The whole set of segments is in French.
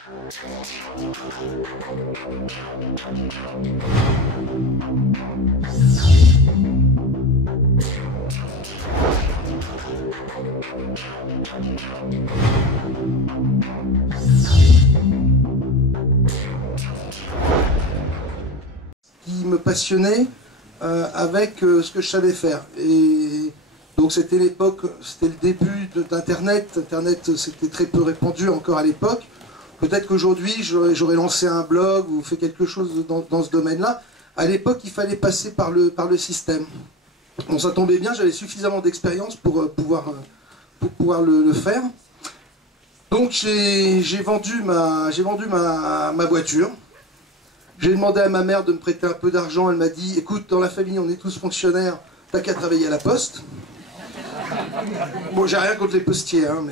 Qui me passionnait avec ce que je savais faire. Et donc c'était l'époque, c'était le début d'Internet. Internet, c'était très peu répandu encore à l'époque. Peut-être qu'aujourd'hui j'aurais lancé un blog ou fait quelque chose dans ce domaine-là. À l'époque, il fallait passer par le système. Bon, ça tombait bien, j'avais suffisamment d'expérience pour pouvoir le faire. Donc j'ai vendu ma voiture. J'ai demandé à ma mère de me prêter un peu d'argent. Elle m'a dit, écoute, dans la famille, on est tous fonctionnaires, t'as qu'à travailler à la poste. Bon, j'ai rien contre les postiers, hein,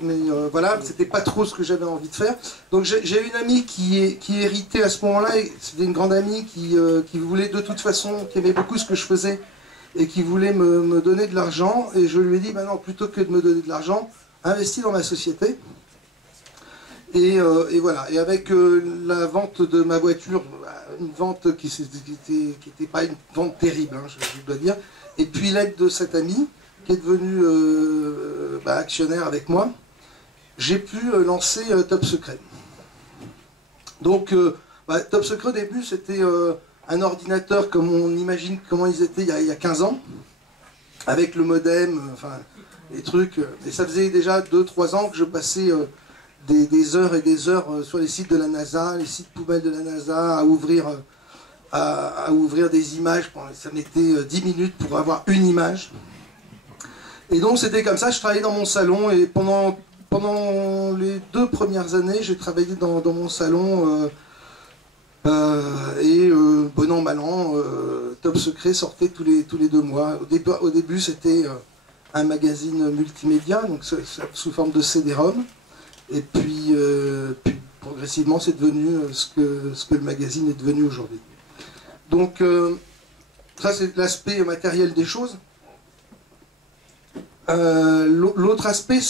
mais voilà, c'était pas trop ce que j'avais envie de faire. Donc j'ai une amie qui héritait à ce moment-là, c'était une grande amie qui voulait de toute façon, qui aimait beaucoup ce que je faisais, et qui voulait me donner de l'argent. Et je lui ai dit, bah non, plutôt que de me donner de l'argent, investis dans ma société. Et voilà, et avec la vente de ma voiture, une vente qui n'était pas une vente terrible, hein, je dois dire, et puis l'aide de cet ami, qui est devenu actionnaire avec moi, j'ai pu lancer Top Secret. Donc, Top Secret au début, c'était un ordinateur comme on imagine comment ils étaient il y a 15 ans, avec le modem, enfin, les trucs, et ça faisait déjà 2-3 ans que je passais... des heures et des heures sur les sites de la NASA, les sites poubelles de la NASA, à ouvrir des images. Ça mettait 10 minutes pour avoir une image. Et donc c'était comme ça, je travaillais dans mon salon, et pendant les 2 premières années, j'ai travaillé dans mon salon, bon an, mal an, Top Secret sortait tous les 2 mois. Au début c'était un magazine multimédia, donc sous forme de CD-ROM. Et puis progressivement, c'est devenu ce que le magazine est devenu aujourd'hui. Donc, ça, c'est l'aspect matériel des choses. L'autre aspect,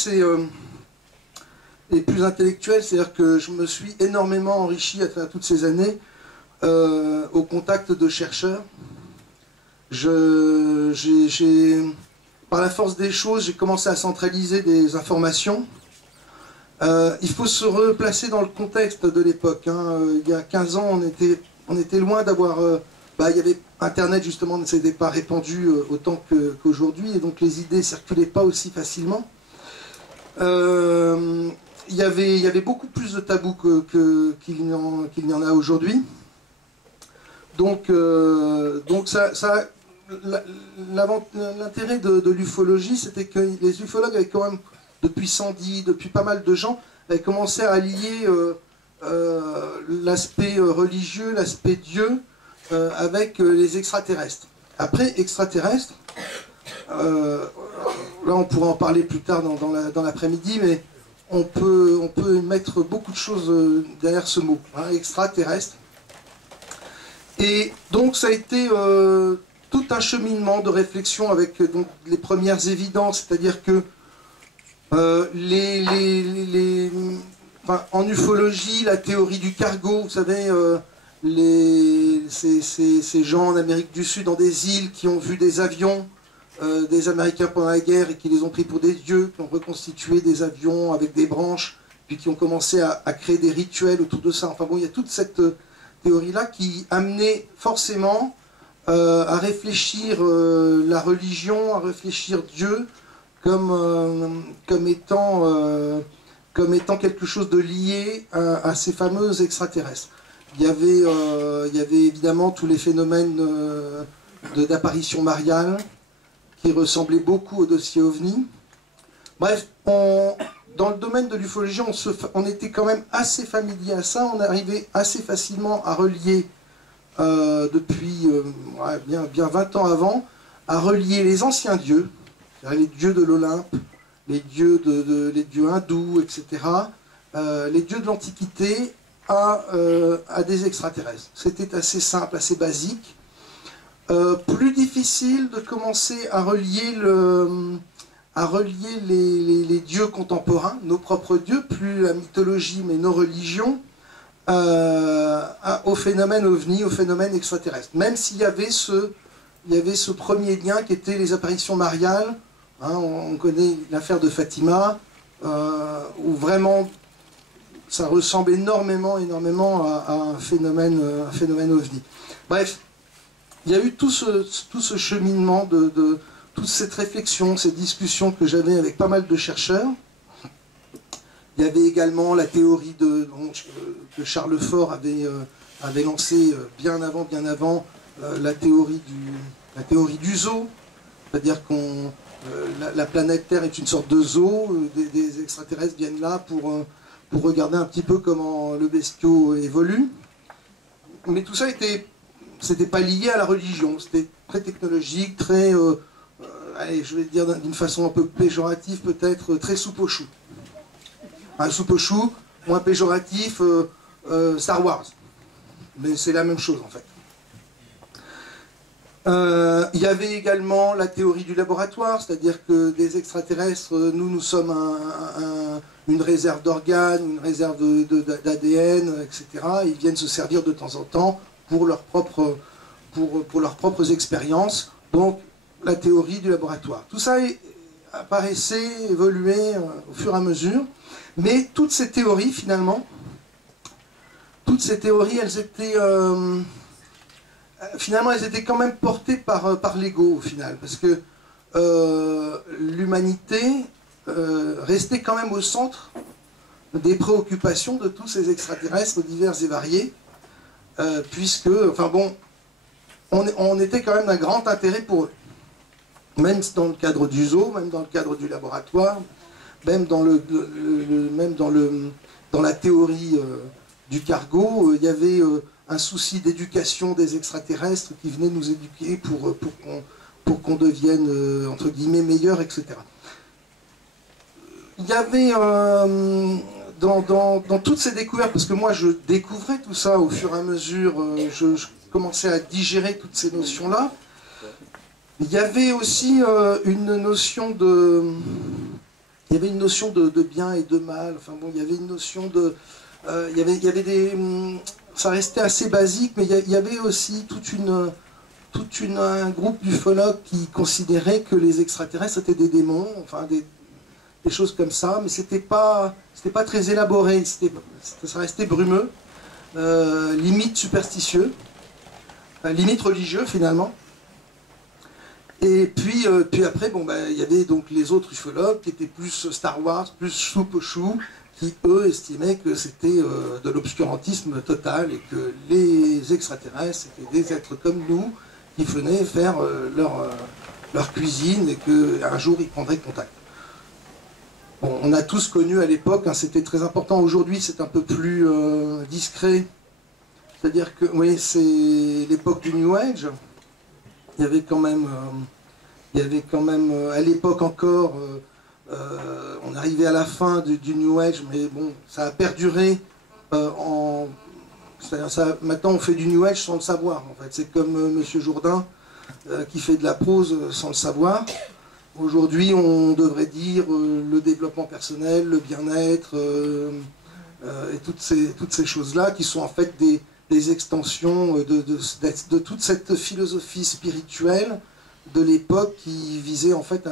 est plus intellectuel, c'est-à-dire que je me suis énormément enrichi à travers toutes ces années au contact de chercheurs. Par la force des choses, j'ai commencé à centraliser des informations. Il faut se replacer dans le contexte de l'époque. Hein. Il y a 15 ans, on était loin d'avoir... il y avait Internet, justement, ne s'était pas répandu autant qu'aujourd'hui, et donc les idées ne circulaient pas aussi facilement. Il y avait beaucoup plus de tabous qu'il n'y en a aujourd'hui. Donc l'intérêt de l'ufologie, c'était que les ufologues avaient quand même... depuis 110, depuis pas mal de gens, avaient commencé à lier l'aspect religieux, l'aspect Dieu, avec les extraterrestres. Après, extraterrestres, là on pourra en parler plus tard dans l'après-midi, mais on peut mettre beaucoup de choses derrière ce mot, hein, extraterrestre. Et donc ça a été tout un cheminement de réflexion avec donc, les premières évidences, c'est-à-dire que en ufologie, la théorie du cargo, vous savez, ces gens en Amérique du Sud, dans des îles, qui ont vu des avions des Américains pendant la guerre et qui les ont pris pour des dieux, qui ont reconstitué des avions avec des branches, puis qui ont commencé à créer des rituels autour de ça. Enfin bon, il y a toute cette théorie-là qui amenait forcément à réfléchir la religion, à réfléchir Dieu, comme étant quelque chose de lié à ces fameux extraterrestres. Il y avait évidemment tous les phénomènes d'apparition mariale qui ressemblaient beaucoup au dossier OVNI. Bref, dans le domaine de l'ufologie, on était quand même assez familier à ça, on arrivait assez facilement à relier, depuis bien 20 ans avant, à relier les anciens dieux, les dieux de l'Olympe, les dieux hindous, etc., les dieux de l'Antiquité à des extraterrestres. C'était assez simple, assez basique. Plus difficile de commencer à relier à relier les dieux contemporains, nos propres dieux, plus la mythologie, mais nos religions, au phénomène ovni, au phénomène extraterrestre. Même s'il y avait ce premier lien qui était les apparitions mariales, hein, on connaît l'affaire de Fatima, où vraiment ça ressemble énormément à un phénomène ovni. Bref, il y a eu tout ce cheminement, toute cette réflexion, cette discussion que j'avais avec pas mal de chercheurs. Il y avait également la théorie que Charles Fort avait lancée bien avant la théorie du zoo, c'est-à-dire que la planète Terre est une sorte de zoo, des extraterrestres viennent là pour regarder un petit peu comment le bestiau évolue. Mais tout ça c'était pas lié à la religion, c'était très technologique, très, allez, je vais dire d'une façon un peu péjorative peut-être, très soupe aux choux. Un soupe aux choux, moins péjoratif, Star Wars. Mais c'est la même chose en fait. Il y avait également la théorie du laboratoire, c'est-à-dire que des extraterrestres, nous sommes une réserve d'organes, une réserve d'ADN, etc. Ils viennent se servir de temps en temps pour leurs propres expériences. Donc la théorie du laboratoire. Tout ça apparaissait, évoluait au fur et à mesure. Mais toutes ces théories, finalement, elles étaient... finalement, elles étaient quand même portées par l'ego, au final, parce que l'humanité restait quand même au centre des préoccupations de tous ces extraterrestres divers et variés, puisque, enfin bon, on était quand même d'un grand intérêt pour eux, même dans le cadre du zoo, même dans le cadre du laboratoire, même dans la théorie du cargo, il y avait un souci d'éducation des extraterrestres qui venaient nous éduquer pour qu'on devienne, entre guillemets, meilleurs, etc. Il y avait, dans toutes ces découvertes, parce que moi je découvrais tout ça au fur et à mesure, je commençais à digérer toutes ces notions-là, il y avait aussi une notion de... Il y avait une notion de bien et de mal, enfin bon, il y avait une notion de... il y avait des... Ça restait assez basique, mais il y avait aussi un groupe d'ufologues qui considérait que les extraterrestres étaient des démons, enfin des choses comme ça, mais c'était pas très élaboré, ça restait brumeux, limite superstitieux, limite religieux finalement. Et puis après, bon, il y avait donc les autres ufologues qui étaient plus Star Wars, plus soupe aux choux, qui eux estimaient que c'était de l'obscurantisme total et que les extraterrestres étaient des êtres comme nous qui venaient faire leur cuisine et qu'un jour ils prendraient contact. Bon, on a tous connu à l'époque, hein, c'était très important. Aujourd'hui c'est un peu plus discret, c'est-à-dire que oui, c'est l'époque du New Age. Il y avait quand même à l'époque encore, on arrivait à la fin du New Age, mais bon, ça a perduré maintenant on fait du New Age sans le savoir, en fait. C'est comme Monsieur Jourdain qui fait de la prose sans le savoir. Aujourd'hui, on devrait dire le développement personnel, le bien-être, et toutes ces choses-là qui sont en fait des extensions de toute cette philosophie spirituelle de l'époque qui visait en fait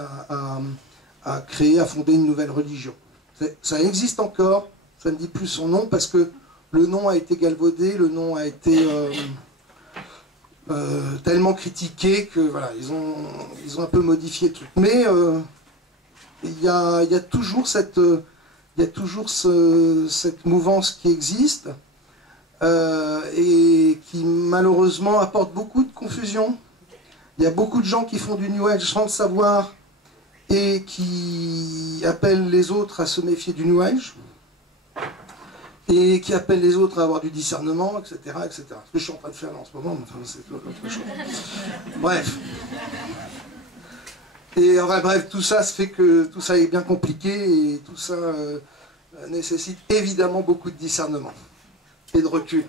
à créer, à fonder une nouvelle religion. Ça existe encore, ça ne dit plus son nom parce que le nom a été galvaudé, le nom a été tellement critiqué que voilà, ils ont un peu modifié le truc. Mais il y a toujours cette mouvance qui existe. Et qui malheureusement apporte beaucoup de confusion. Il y a beaucoup de gens qui font du New Age sans le savoir et qui appellent les autres à se méfier du New Age et qui appellent les autres à avoir du discernement, etc. etc. Ce que je suis en train de faire là en ce moment, enfin, c'est autre chose. Bref. Et enfin, bref, tout ça se fait que tout ça est bien compliqué et tout ça nécessite évidemment beaucoup de discernement et de recul.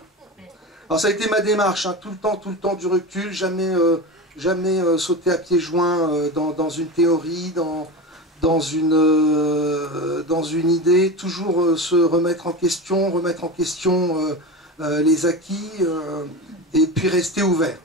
Alors ça a été ma démarche, hein, tout le temps du recul, jamais sauter à pieds joints dans une théorie, dans dans une idée, toujours se remettre en question les acquis, et puis rester ouvert.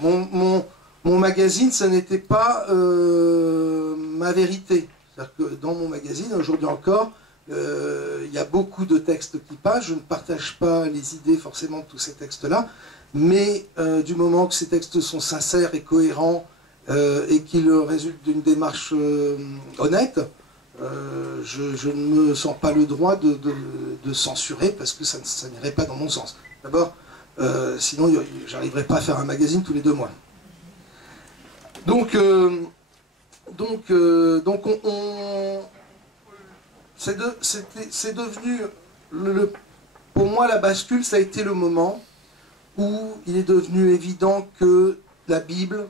Mon magazine, ça n'était pas ma vérité. C'est-à-dire que dans mon magazine, aujourd'hui encore, il y a beaucoup de textes qui passent. Je ne partage pas les idées forcément de tous ces textes-là, mais du moment que ces textes sont sincères et cohérents et qu'ils résultent d'une démarche honnête, je ne me sens pas le droit de censurer parce que ça n'irait pas dans mon sens. D'abord, sinon j'arriverais pas à faire un magazine tous les 2 mois. Donc c'est devenu, pour moi la bascule, ça a été le moment où il est devenu évident que la Bible,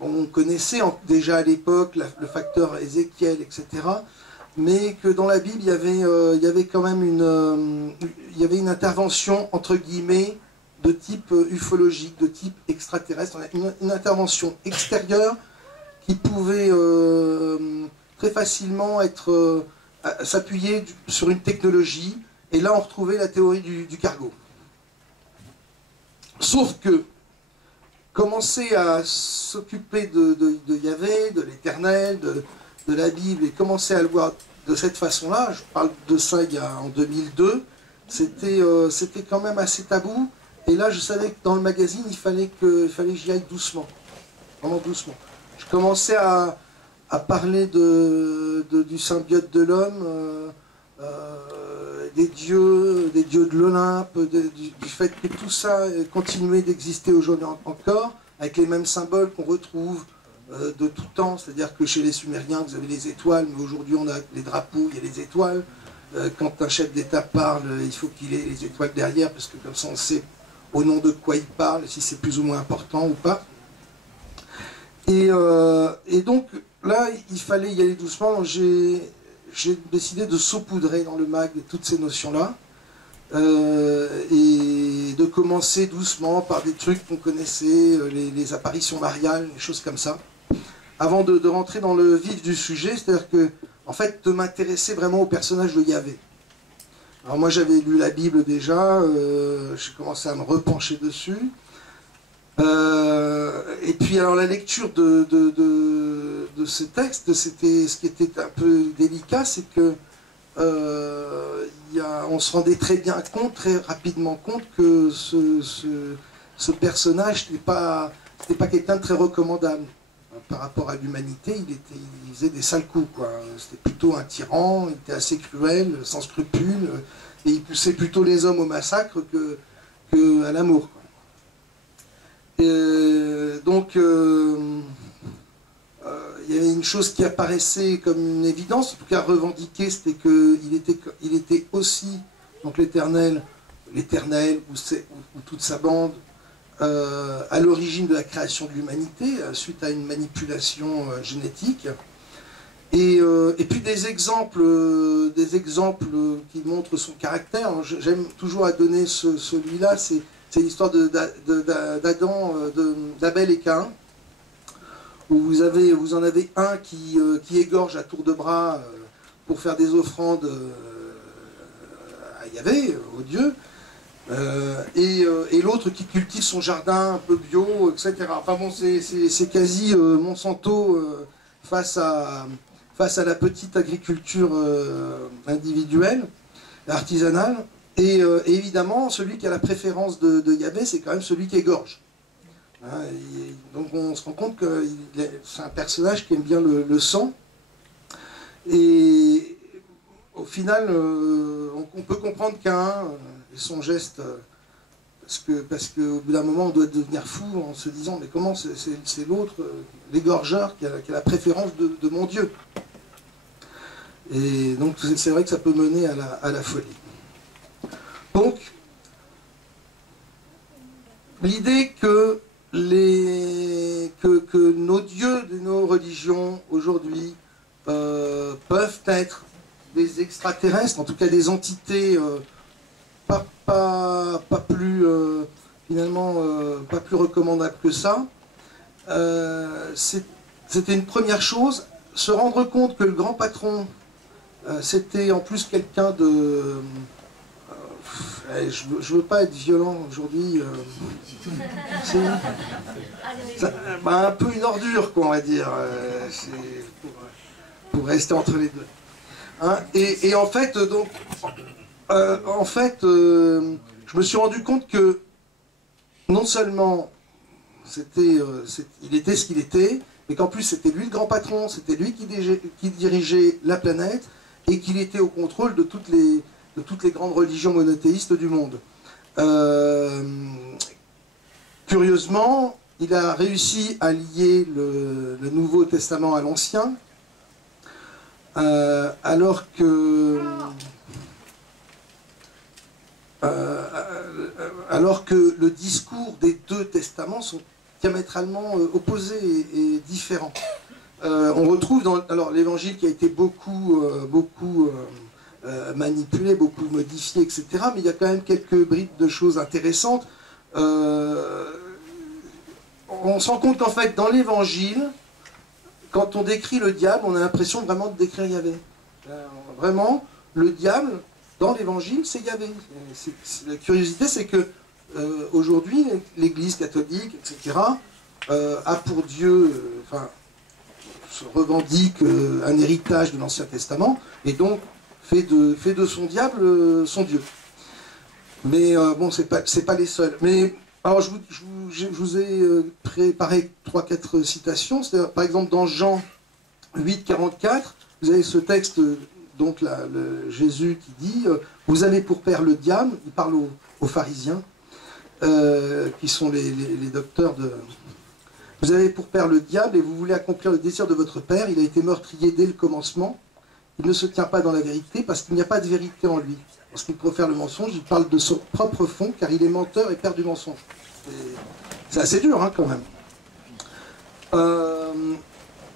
on connaissait déjà à l'époque le facteur Ézéchiel, etc., mais que dans la Bible il y avait quand même une intervention entre guillemets de type ufologique, de type extraterrestre, une intervention extérieure qui pouvait très facilement s'appuyer sur une technologie, et là on retrouvait la théorie du cargo. Sauf que commencer à s'occuper de Yahvé, de l'Éternel, de la Bible, et commencer à le voir de cette façon-là, je parle de ça en 2002, c'était quand même assez tabou, et là je savais que dans le magazine il fallait que j'y aille doucement, vraiment doucement. Je commençais à parler du symbiote de l'homme, des dieux de l'Olympe, du fait que tout ça continuait d'exister aujourd'hui encore, avec les mêmes symboles qu'on retrouve de tout temps, c'est-à-dire que chez les Sumériens, vous avez les étoiles, mais aujourd'hui on a les drapeaux, il y a les étoiles. Quand un chef d'État parle, il faut qu'il ait les étoiles derrière, parce que comme ça on sait au nom de quoi il parle, si c'est plus ou moins important ou pas. Et donc là, il fallait y aller doucement, donc j'ai décidé de saupoudrer dans le mag toutes ces notions-là, et de commencer doucement par des trucs qu'on connaissait, les apparitions mariales, des choses comme ça, avant de rentrer dans le vif du sujet, c'est-à-dire que, en fait, de m'intéresser vraiment au personnage de Yahvé. Alors moi j'avais lu la Bible déjà, j'ai commencé à me repencher dessus, et puis alors la lecture de ce texte, c'était ce qui était un peu délicat, c'est que on se rendait très rapidement compte que ce personnage n'était pas quelqu'un de très recommandable. Par rapport à l'humanité, il faisait des sales coups, quoi. C'était plutôt un tyran, il était assez cruel, sans scrupules, et il poussait plutôt les hommes au massacre que à l'amour. Donc, il y avait une chose qui apparaissait comme une évidence, en tout cas revendiquée, c'était qu'il était aussi, donc l'Éternel, ou toute sa bande, à l'origine de la création de l'humanité, suite à une manipulation génétique. Et puis des exemples qui montrent son caractère. J'aime toujours à donner celui-là, c'est l'histoire d'Abel et Caïn, où vous en avez un qui égorge à tour de bras pour faire des offrandes à Yahvé, au Dieu, et l'autre qui cultive son jardin un peu bio, etc. Enfin bon, c'est quasi Monsanto face à la petite agriculture individuelle, artisanale, et évidemment, celui qui a la préférence de Yahvé, c'est quand même celui qui égorge. Hein, donc on se rend compte que c'est un personnage qui aime bien le sang, et au final, on peut comprendre qu'un et son geste, parce qu'au bout d'un moment, on doit devenir fou en se disant, mais comment c'est l'autre, l'égorgeur, qui a la préférence de mon Dieu. Et donc c'est vrai que ça peut mener à la folie. Donc, l'idée que nos dieux de nos religions aujourd'hui peuvent être des extraterrestres, en tout cas des entités pas plus finalement pas plus recommandables que ça, c'était une première chose se rendre compte que le grand patron, c'était en plus quelqu'un de... je ne veux pas être violent aujourd'hui. Un peu une ordure, quoi, on va dire. Pour rester entre les deux. Hein, et en fait, donc, je me suis rendu compte que non seulement il était ce qu'il était, mais qu'en plus c'était lui le grand patron, c'était lui qui dirigeait la planète, et qu'il était au contrôle de toutes les grandes religions monothéistes du monde. Curieusement, il a réussi à lier le Nouveau Testament à l'Ancien, alors que le discours des deux testaments sont diamétralement opposés et différents. On retrouve dans l'évangile qui a été beaucoup manipulé, beaucoup modifié, etc. Mais il y a quand même quelques bribes de choses intéressantes. On se rend compte qu'en fait, dans l'évangile, quand on décrit le diable, on a l'impression vraiment de décrire Yahvé. Vraiment, le diable, dans l'évangile, c'est Yahvé. La curiosité, c'est que aujourd'hui, l'Église catholique, etc., a pour Dieu, se revendique un héritage de l'Ancien Testament, et donc fait de son diable son Dieu. Mais bon, c'est pas les seuls. Mais alors, je vous ai préparé 3-4 citations. Par exemple, dans Jean 8, 44, vous avez ce texte, donc Jésus qui dit « Vous avez pour père le diable », il parle aux pharisiens, qui sont les docteurs de... « Vous avez pour père le diable et vous voulez accomplir le désir de votre père. Il a été meurtrier dès le commencement. Il ne se tient pas dans la vérité parce qu'il n'y a pas de vérité en lui. Lorsqu'il profère le mensonge, il parle de son propre fond, car il est menteur et père du mensonge. » C'est assez dur, hein, quand même.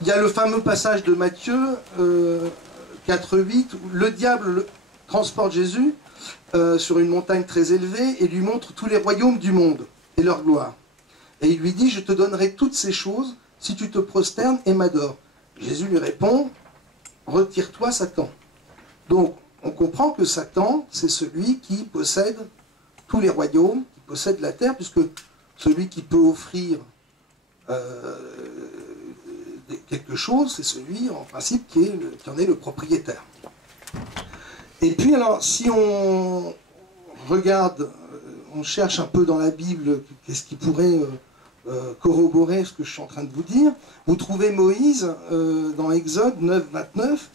Il y a le fameux passage de Matthieu 4,8, où le diable transporte Jésus sur une montagne très élevée et lui montre tous les royaumes du monde et leur gloire. Et il lui dit « Je te donnerai toutes ces choses si tu te prosternes et m'adores. » Jésus lui répond « Retire-toi, Satan. » Donc, on comprend que Satan, c'est celui qui possède tous les royaumes, qui possède la terre, puisque celui qui peut offrir quelque chose, c'est celui, en principe, qui en est le propriétaire. Et puis, alors, si on regarde, on cherche un peu dans la Bible, qu'est-ce qui pourrait corroborer ce que je suis en train de vous dire, vous trouvez Moïse, dans Exode 9, 29,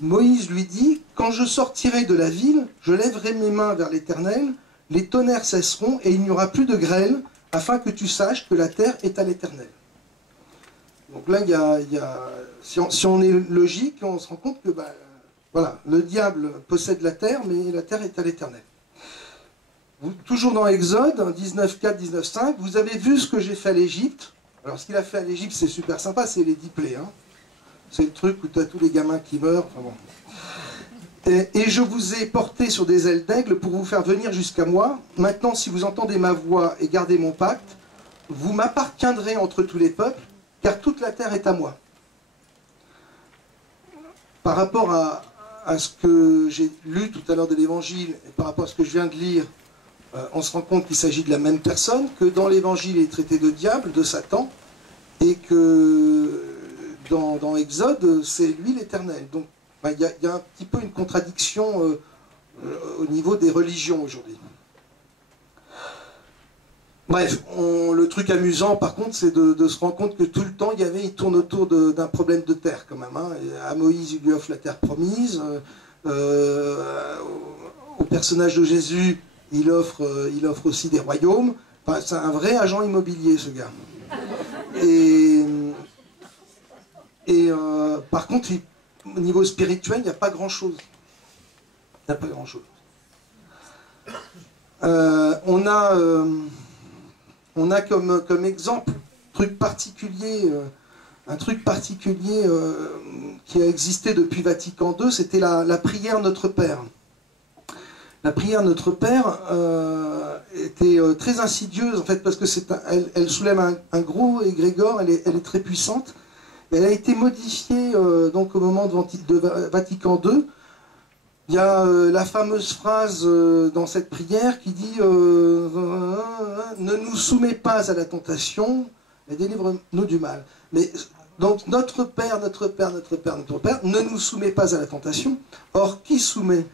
Moïse lui dit « Quand je sortirai de la ville, je lèverai mes mains vers l'Éternel, les tonnerres cesseront et il n'y aura plus de grêle, afin que tu saches que la terre est à l'Éternel. » Donc là, si on est logique, on se rend compte que voilà, le diable possède la terre, mais la terre est à l'Éternel. Toujours dans Exode 19.4, 19.5, vous avez vu ce que j'ai fait à l'Égypte. Alors ce qu'il a fait à l'Égypte, c'est super sympa, c'est les 10 plaies. Hein. C'est le truc où tu as tous les gamins qui meurent. Enfin bon. Et je vous ai porté sur des ailes d'aigle pour vous faire venir jusqu'à moi. Maintenant, si vous entendez ma voix et gardez mon pacte, vous m'appartiendrez entre tous les peuples, car toute la terre est à moi. Par rapport à ce que j'ai lu tout à l'heure de l'Évangile, et par rapport à ce que je viens de lire, on se rend compte qu'il s'agit de la même personne, que dans l'Évangile il est traité de diable, de Satan, et que dans Exode, c'est lui l'Éternel. Donc il y a un petit peu une contradiction au niveau des religions aujourd'hui. Bref, le truc amusant par contre, c'est de se rendre compte que tout le temps il tourne autour d'un problème de terre quand même. Hein. À Moïse, il lui offre la terre promise. Au personnage de Jésus, il offre aussi des royaumes. Enfin, c'est un vrai agent immobilier, ce gars. Et par contre, au niveau spirituel, il n'y a pas grand-chose. Il n'y a pas grand-chose. On a comme exemple un truc particulier qui a existé depuis Vatican II, c'était la prière Notre Père. La prière Notre Père était très insidieuse en fait parce que elle soulève un gros égrégore, elle est très puissante Elle a été modifiée donc au moment de Vatican II. Il y a la fameuse phrase dans cette prière qui dit ne nous soumets pas à la tentation, mais délivre-nous du mal. Mais donc notre Père, notre Père, notre Père, notre Père, ne nous soumets pas à la tentation. Or, qui soumet?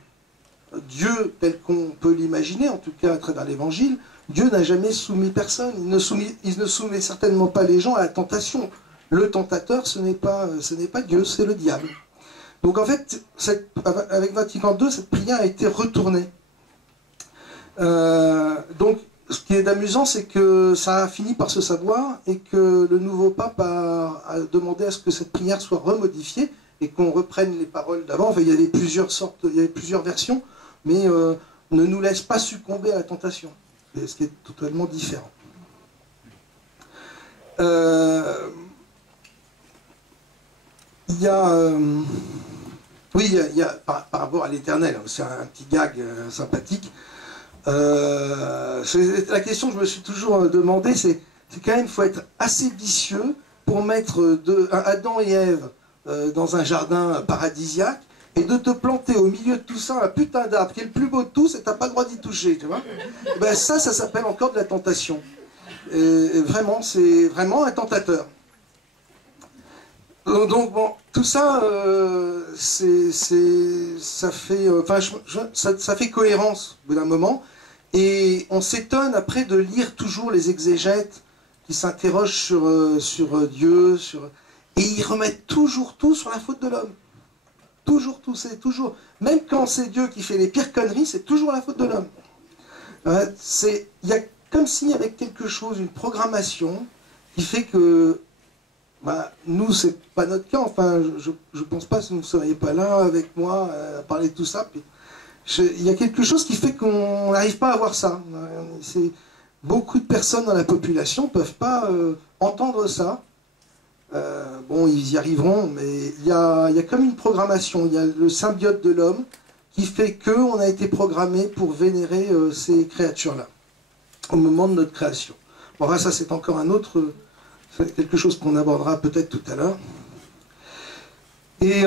Dieu, tel qu'on peut l'imaginer, en tout cas à travers l'Évangile, Dieu n'a jamais soumis personne. Il ne soumet certainement pas les gens à la tentation. Le tentateur, ce n'est pas Dieu, c'est le diable. Donc en fait, avec Vatican II, cette prière a été retournée. Donc ce qui est amusant, c'est que ça a fini par se savoir et que le nouveau pape a demandé à ce que cette prière soit remodifiée et qu'on reprenne les paroles d'avant. Enfin, il y avait plusieurs versions, mais ne nous laisse pas succomber à la tentation, ce qui est totalement différent. Il y a... oui, il y a par rapport à l'Éternel, c'est un petit gag sympathique. La question que je me suis toujours demandé, c'est quand même, il faut être assez vicieux pour mettre Adam et Ève dans un jardin paradisiaque et de te planter au milieu de tout ça un putain d'arbre qui est le plus beau de tous et t'as pas le droit d'y toucher, tu vois. Ben ça s'appelle encore de la tentation. Vraiment, c'est vraiment un tentateur. Donc bon, tout ça, ça fait cohérence au bout d'un moment, et on s'étonne après de lire toujours les exégètes qui s'interrogent sur Dieu, et ils remettent toujours tout sur la faute de l'homme. Toujours tout, c'est toujours, même quand c'est Dieu qui fait les pires conneries, c'est toujours la faute de l'homme. Il y a comme s'il y avait quelque chose, une programmation qui fait que nous, c'est pas notre cas. Enfin, je pense pas que vous ne seriez pas là avec moi à parler de tout ça. Il y a quelque chose qui fait qu'on n'arrive pas à voir ça. Beaucoup de personnes dans la population ne peuvent pas entendre ça. Bon, ils y arriveront, mais il y a comme une programmation. Il y a le symbiote de l'homme qui fait qu'on a été programmé pour vénérer ces créatures-là au moment de notre création. Bon, ça, c'est encore un autre... C'est quelque chose qu'on abordera peut-être tout à l'heure. Et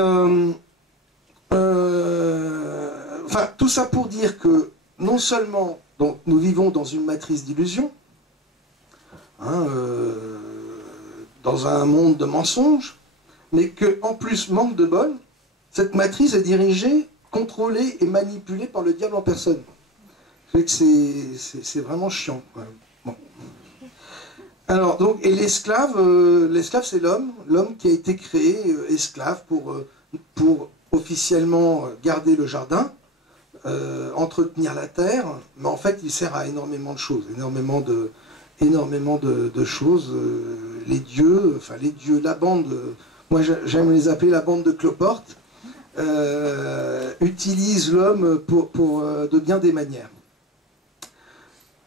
enfin, tout ça pour dire que non seulement donc, nous vivons dans une matrice d'illusions, dans un monde de mensonges, mais qu'en plus, manque de bol, cette matrice est dirigée, contrôlée et manipulée par le diable en personne. C'est vraiment chiant. Bon. Alors, donc, et l'esclave, c'est l'homme qui a été créé esclave pour officiellement garder le jardin, entretenir la terre, mais en fait, il sert à énormément de choses, énormément de choses. Les dieux, la bande, moi j'aime les appeler la bande de cloportes, utilisent l'homme de bien des manières.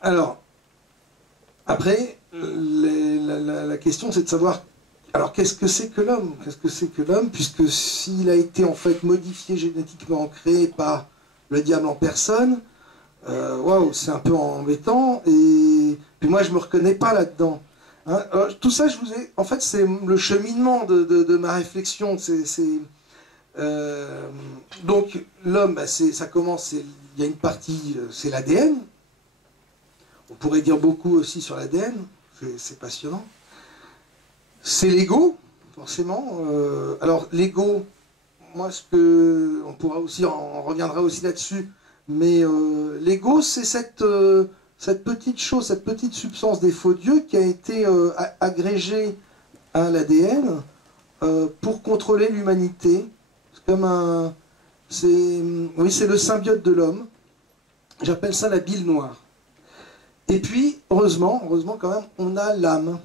Alors, après, la question c'est de savoir, alors qu'est-ce que c'est que l'homme? Qu'est-ce que c'est que l'homme? Puisque s'il a été en fait modifié génétiquement, créé par le diable en personne, waouh, c'est un peu embêtant, et puis moi je me reconnais pas là-dedans. Hein, tout ça, en fait, c'est le cheminement de ma réflexion. Donc l'homme, ça commence, il y a une partie, c'est l'ADN. On pourrait dire beaucoup aussi sur l'ADN, c'est passionnant. C'est l'ego, forcément. Alors l'ego, moi on pourra aussi, on reviendra aussi là-dessus, mais l'ego, c'est cette petite chose, cette petite substance des faux dieux qui a été agrégée à l'ADN pour contrôler l'humanité. C'est comme c'est le symbiote de l'homme. J'appelle ça la bile noire. Et puis, heureusement quand même, on a l'âme.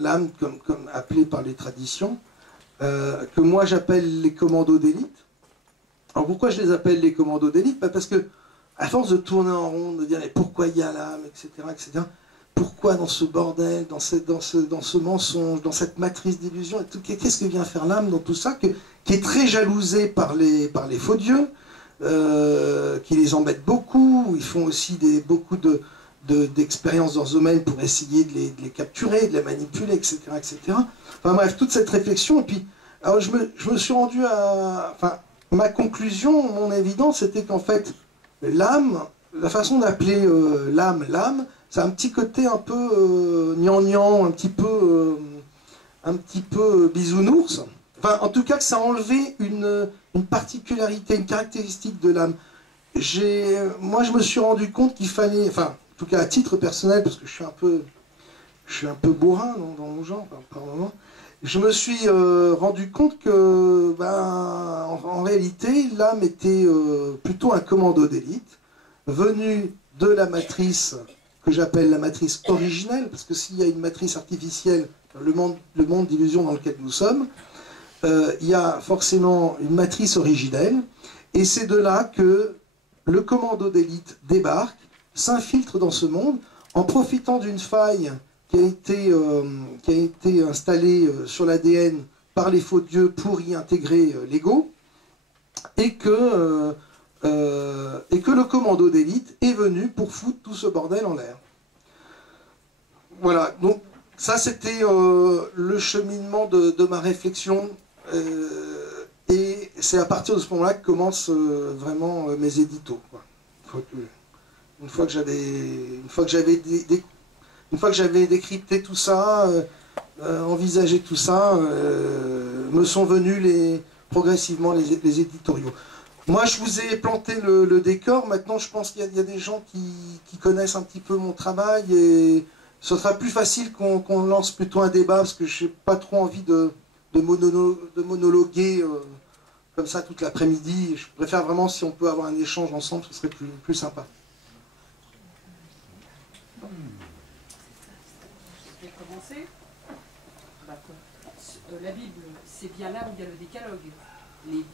L'âme, comme appelée par les traditions, que moi j'appelle les commandos d'élite. Alors pourquoi je les appelle les commandos d'élite? Parce que, à force de tourner en rond, de dire mais pourquoi il y a l'âme, etc., pourquoi dans ce bordel, dans ce mensonge, dans cette matrice d'illusion, qu'est-ce que vient faire l'âme dans tout ça, qui est très jalousée par les faux dieux, qui les embêtent beaucoup, ils font aussi beaucoup de d'expériences dans ce domaine pour essayer de les capturer, de les manipuler, etc., etc. Enfin bref, toute cette réflexion. Et puis, alors je me suis rendu à... Enfin, ma conclusion, mon évidence, c'était qu'en fait, l'âme, la façon d'appeler l'âme, c'est un petit côté un peu gnangnan, un petit peu bisounours. Enfin, en tout cas, que ça a enlevé une particularité, une caractéristique de l'âme. Moi, je me suis rendu compte qu'il fallait, enfin, en tout cas à titre personnel, parce que je suis un peu bourrin dans mon genre, par moment, je me suis rendu compte que, en réalité, l'âme était plutôt un commando d'élite, venu de la matrice que j'appelle la matrice originelle, parce que s'il y a une matrice artificielle, le monde d'illusion dans lequel nous sommes, il y a forcément une matrice originelle, et c'est de là que le commando d'élite débarque, s'infiltre dans ce monde, en profitant d'une faille qui a été installée sur l'ADN par les faux dieux pour y intégrer l'ego, et que le commando d'élite est venu pour foutre tout ce bordel en l'air. Voilà, donc ça c'était le cheminement de ma réflexion, et c'est à partir de ce moment-là que commencent vraiment mes éditos, quoi. Une fois que j'avais décrypté tout ça, envisagé tout ça, me sont venus progressivement les éditoriaux. Moi, je vous ai planté le décor. Maintenant, je pense qu'il y a des gens qui connaissent un petit peu mon travail, et ce sera plus facile qu'on lance plutôt un débat, parce que je n'ai pas trop envie de monologuer comme ça toute l'après-midi. Je préfère vraiment, si on peut avoir un échange ensemble, ce serait plus sympa. Je vais commencer. La Bible, c'est bien là où il y a le décalogue. Les 10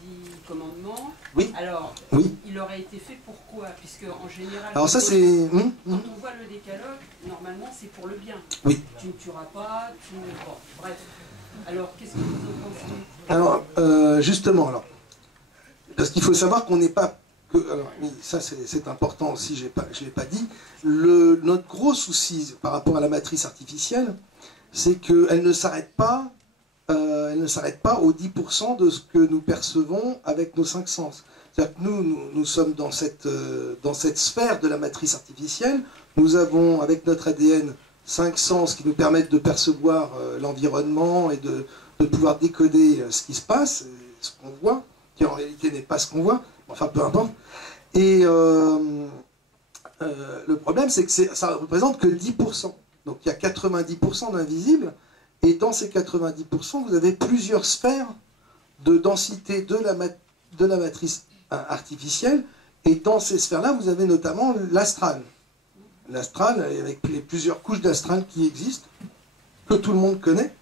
commandements. Oui. Alors, oui. Il aurait été fait pourquoi? Puisque en général, alors ça, c'est... quand on voit le décalogue, normalement c'est pour le bien. Oui. Tu ne tueras pas, bon, bref. Alors, qu'est-ce que vous en pensez? Alors, justement, parce qu'il faut savoir qu'on n'est pas... alors, oui, ça c'est important aussi, je ne l'ai pas dit. Notre gros souci par rapport à la matrice artificielle, c'est qu'elle ne s'arrête pas. Elle ne s'arrête pas aux 10% de ce que nous percevons avec nos 5 sens. C'est-à-dire que nous sommes dans cette sphère de la matrice artificielle. Nous avons, avec notre ADN, 5 sens qui nous permettent de percevoir l'environnement et de pouvoir décoder ce qui se passe, ce qu'on voit, qui en réalité n'est pas ce qu'on voit, enfin peu importe. Et le problème, c'est que ça ne représente que 10%. Donc il y a 90% d'invisibles. Et dans ces 90%, vous avez plusieurs sphères de densité de la matrice artificielle. Et dans ces sphères-là, vous avez notamment l'astral. L'astral, avec les plusieurs couches d'astral qui existent, que tout le monde connaît.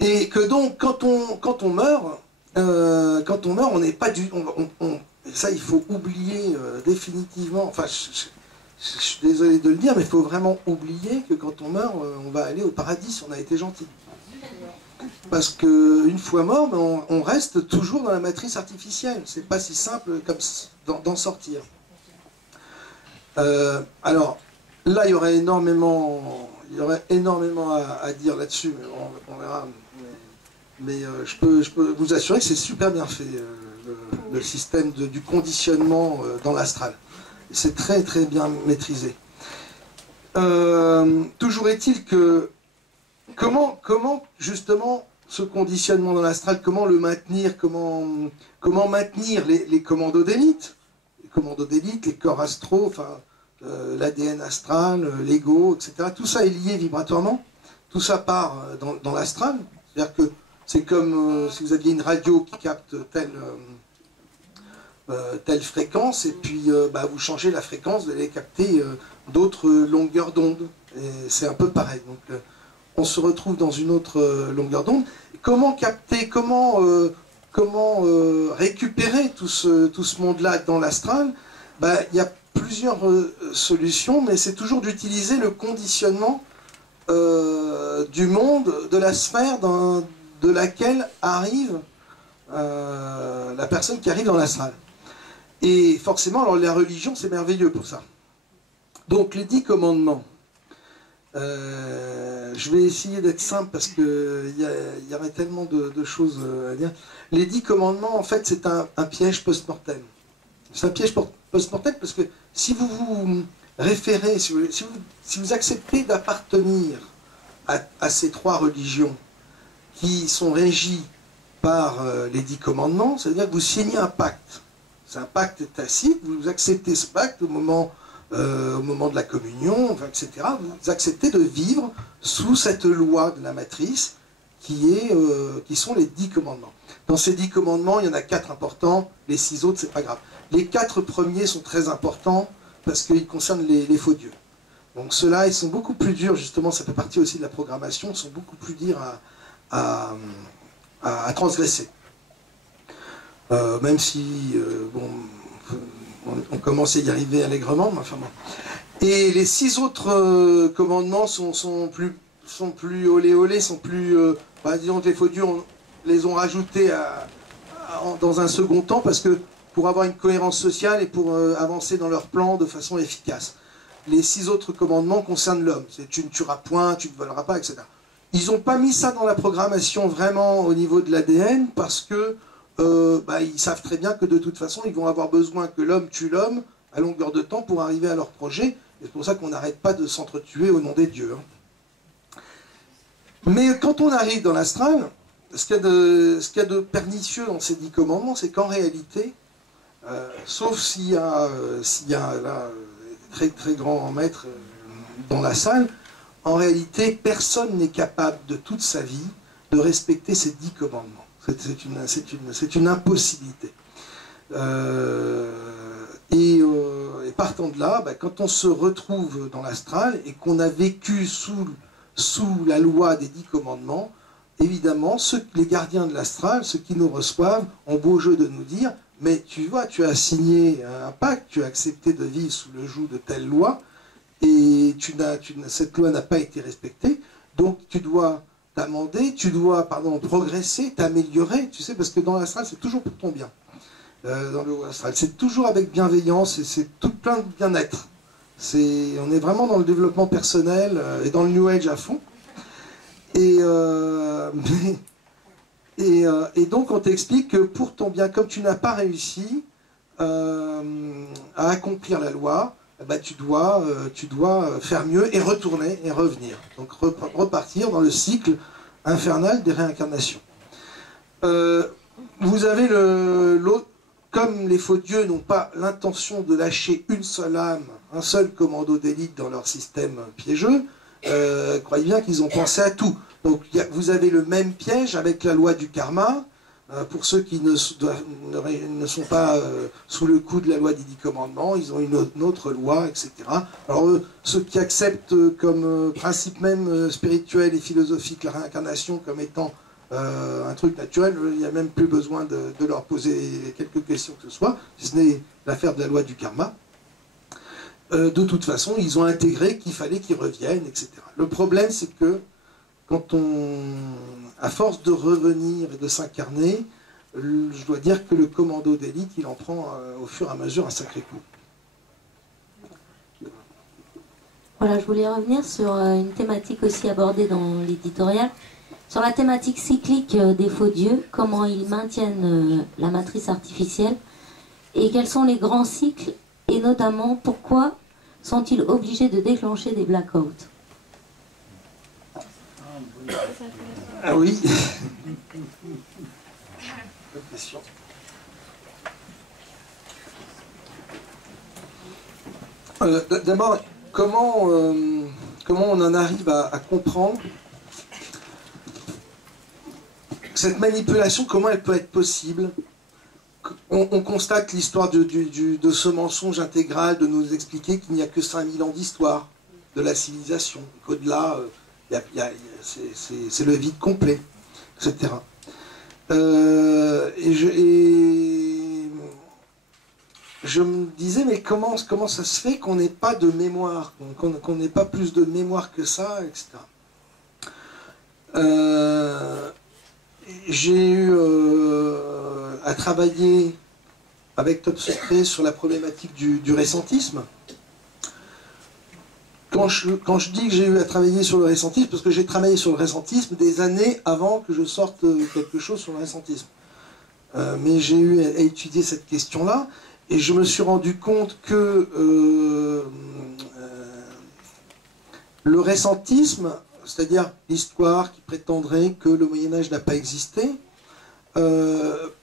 Et que donc, quand on meurt, on n'est pas du... ça, il faut oublier définitivement... Enfin, je suis désolé de le dire, mais il faut vraiment oublier que quand on meurt, on va aller au paradis si on a été gentil. Parce qu'une fois mort, on reste toujours dans la matrice artificielle. C'est pas si simple comme d'en sortir. Alors, là, il y aurait énormément à dire là-dessus, mais on verra. Mais je peux vous assurer que c'est super bien fait, le système du conditionnement dans l'astral. C'est très très bien maîtrisé. Toujours est-il que comment justement ce conditionnement dans l'astral, comment le maintenir, comment maintenir les commandos d'élite, les corps astraux, enfin l'ADN astral, l'ego, etc. Tout ça est lié vibratoirement. Tout ça part dans l'astral. C'est-à-dire que c'est comme si vous aviez une radio qui capte telle fréquence, et puis vous changez la fréquence, vous allez capter d'autres longueurs d'onde. Et c'est un peu pareil. Donc on se retrouve dans une autre longueur d'onde. Comment capter, comment récupérer tout ce monde-là dans l'astral? Il y a plusieurs solutions, mais c'est toujours d'utiliser le conditionnement du monde, de la sphère de laquelle arrive la personne qui arrive dans l'astral. Et forcément, alors la religion, c'est merveilleux pour ça. Donc les 10 commandements. Je vais essayer d'être simple parce qu'il y aurait tellement de choses à dire. Les 10 commandements, en fait, c'est un piège post-mortem. C'est un piège post-mortem parce que si vous vous référez, si vous acceptez d'appartenir à ces 3 religions qui sont régies par les 10 commandements, c'est-à-dire que vous signez un pacte. C'est un pacte tacite, vous acceptez ce pacte au moment de la communion, enfin, etc. Vous acceptez de vivre sous cette loi de la matrice qui sont les 10 commandements. Dans ces 10 commandements, il y en a 4 importants, les 6 autres, c'est pas grave. Les 4 premiers sont très importants parce qu'ils concernent les faux dieux. Donc ceux-là, ils sont beaucoup plus durs, justement, ça fait partie aussi de la programmation, ils sont beaucoup plus durs à transgresser. Même si, bon, on commence à y arriver allègrement, mais enfin bon. Et les 6 autres commandements sont plus olé olé, sont plus, disons que les faux dieux les ont rajoutés dans un second temps, parce que pour avoir une cohérence sociale et pour avancer dans leur plan de façon efficace. Les 6 autres commandements concernent l'homme. C'est tu ne tueras point, tu ne voleras pas, etc. Ils n'ont pas mis ça dans la programmation vraiment au niveau de l'ADN parce que ils savent très bien que de toute façon, ils vont avoir besoin que l'homme tue l'homme à longueur de temps pour arriver à leur projet. Et c'est pour ça qu'on n'arrête pas de s'entretuer au nom des dieux. Mais quand on arrive dans l'astral, ce qu'il y a de pernicieux dans ces 10 commandements, c'est qu'en réalité, sauf s'il y a là, très très grand maître dans la salle, en réalité, personne n'est capable de toute sa vie de respecter ces 10 commandements. C'est une impossibilité. Et partant de là, quand on se retrouve dans l'astral et qu'on a vécu sous la loi des 10 commandements, évidemment, les gardiens de l'astral, ceux qui nous reçoivent, ont beau jeu de nous dire « mais tu vois, tu as signé un pacte, tu as accepté de vivre sous le joug de telle loi, et cette loi n'a pas été respectée, donc tu dois t'amender, tu dois progresser, t'améliorer, tu sais, parce que dans l'astral, c'est toujours pour ton bien. Dans le haut astral, c'est toujours avec bienveillance, et c'est tout plein de bien-être. On est vraiment dans le développement personnel et dans le New Age à fond. Et donc on t'explique que pour ton bien, comme tu n'as pas réussi à accomplir la loi, tu dois faire mieux et retourner et revenir. Donc repartir dans le cycle infernal des réincarnations. Vous avez l'autre, comme les faux dieux n'ont pas l'intention de lâcher une seule âme, un seul commando d'élite dans leur système piégeux, croyez bien qu'ils ont pensé à tout. Donc vous avez le même piège avec la loi du karma, pour ceux qui ne sont pas sous le coup de la loi des 10 commandements, ils ont une autre loi, etc. Alors ceux qui acceptent comme principe même spirituel et philosophique la réincarnation comme étant un truc naturel, il n'y a même plus besoin de leur poser quelques questions que ce soit, si ce n'est l'affaire de la loi du karma. De toute façon, ils ont intégré qu'il fallait qu'ils reviennent, etc. Le problème, c'est que quand à force de revenir et de s'incarner, je dois dire que le commando d'élite, il en prend au fur et à mesure un sacré coup. Voilà, je voulais revenir sur une thématique aussi abordée dans l'éditorial, sur la thématique cyclique des faux dieux, comment ils maintiennent la matrice artificielle, et quels sont les grands cycles, et notamment pourquoi sont-ils obligés de déclencher des blackouts? Ah oui. Bonne question. D'abord, comment on en arrive à comprendre cette manipulation, comment elle peut être possible? On constate l'histoire de ce mensonge intégral de nous expliquer qu'il n'y a que 5000 ans d'histoire de la civilisation, qu'au-delà, c'est le vide complet, etc. Et je me disais, mais comment ça se fait qu'on n'ait pas de mémoire, qu'on n'ait pas plus de mémoire que ça, etc. J'ai eu à travailler avec Top Secret sur la problématique du ressentisme. quand je dis que j'ai eu à travailler sur le ressentisme, parce que j'ai travaillé sur le ressentisme des années avant que je sorte quelque chose sur le ressentisme. Mais j'ai eu à étudier cette question-là, et je me suis rendu compte que le ressentisme, c'est-à-dire l'histoire qui prétendrait que le Moyen-Âge n'a pas existé,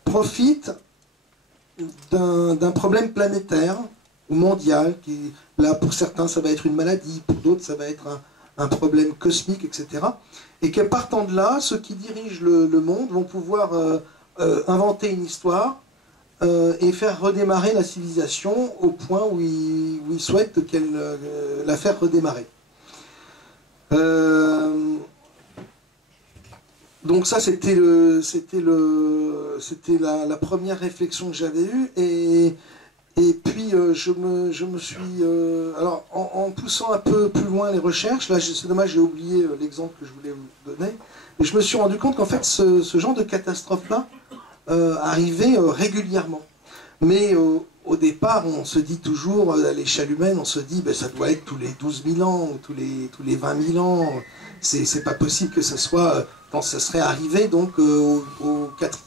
profite d'un problème planétaire ou mondial, qui, là pour certains ça va être une maladie, pour d'autres ça va être un problème cosmique, etc. Et qu'à partant de là, ceux qui dirigent le monde vont pouvoir inventer une histoire et faire redémarrer la civilisation au point où ils souhaitent la faire redémarrer. Donc ça c'était la première réflexion que j'avais eue, et puis je me suis alors en poussant un peu plus loin les recherches, là c'est dommage, j'ai oublié l'exemple que je voulais vous donner, mais je me suis rendu compte qu'en fait ce genre de catastrophe là arrivait régulièrement, mais au départ on se dit toujours à l'échelle humaine, on se dit ben, ça doit être tous les 12 000 ans, tous les 20 000 ans, c'est pas possible que ce soit quand ça serait arrivé donc au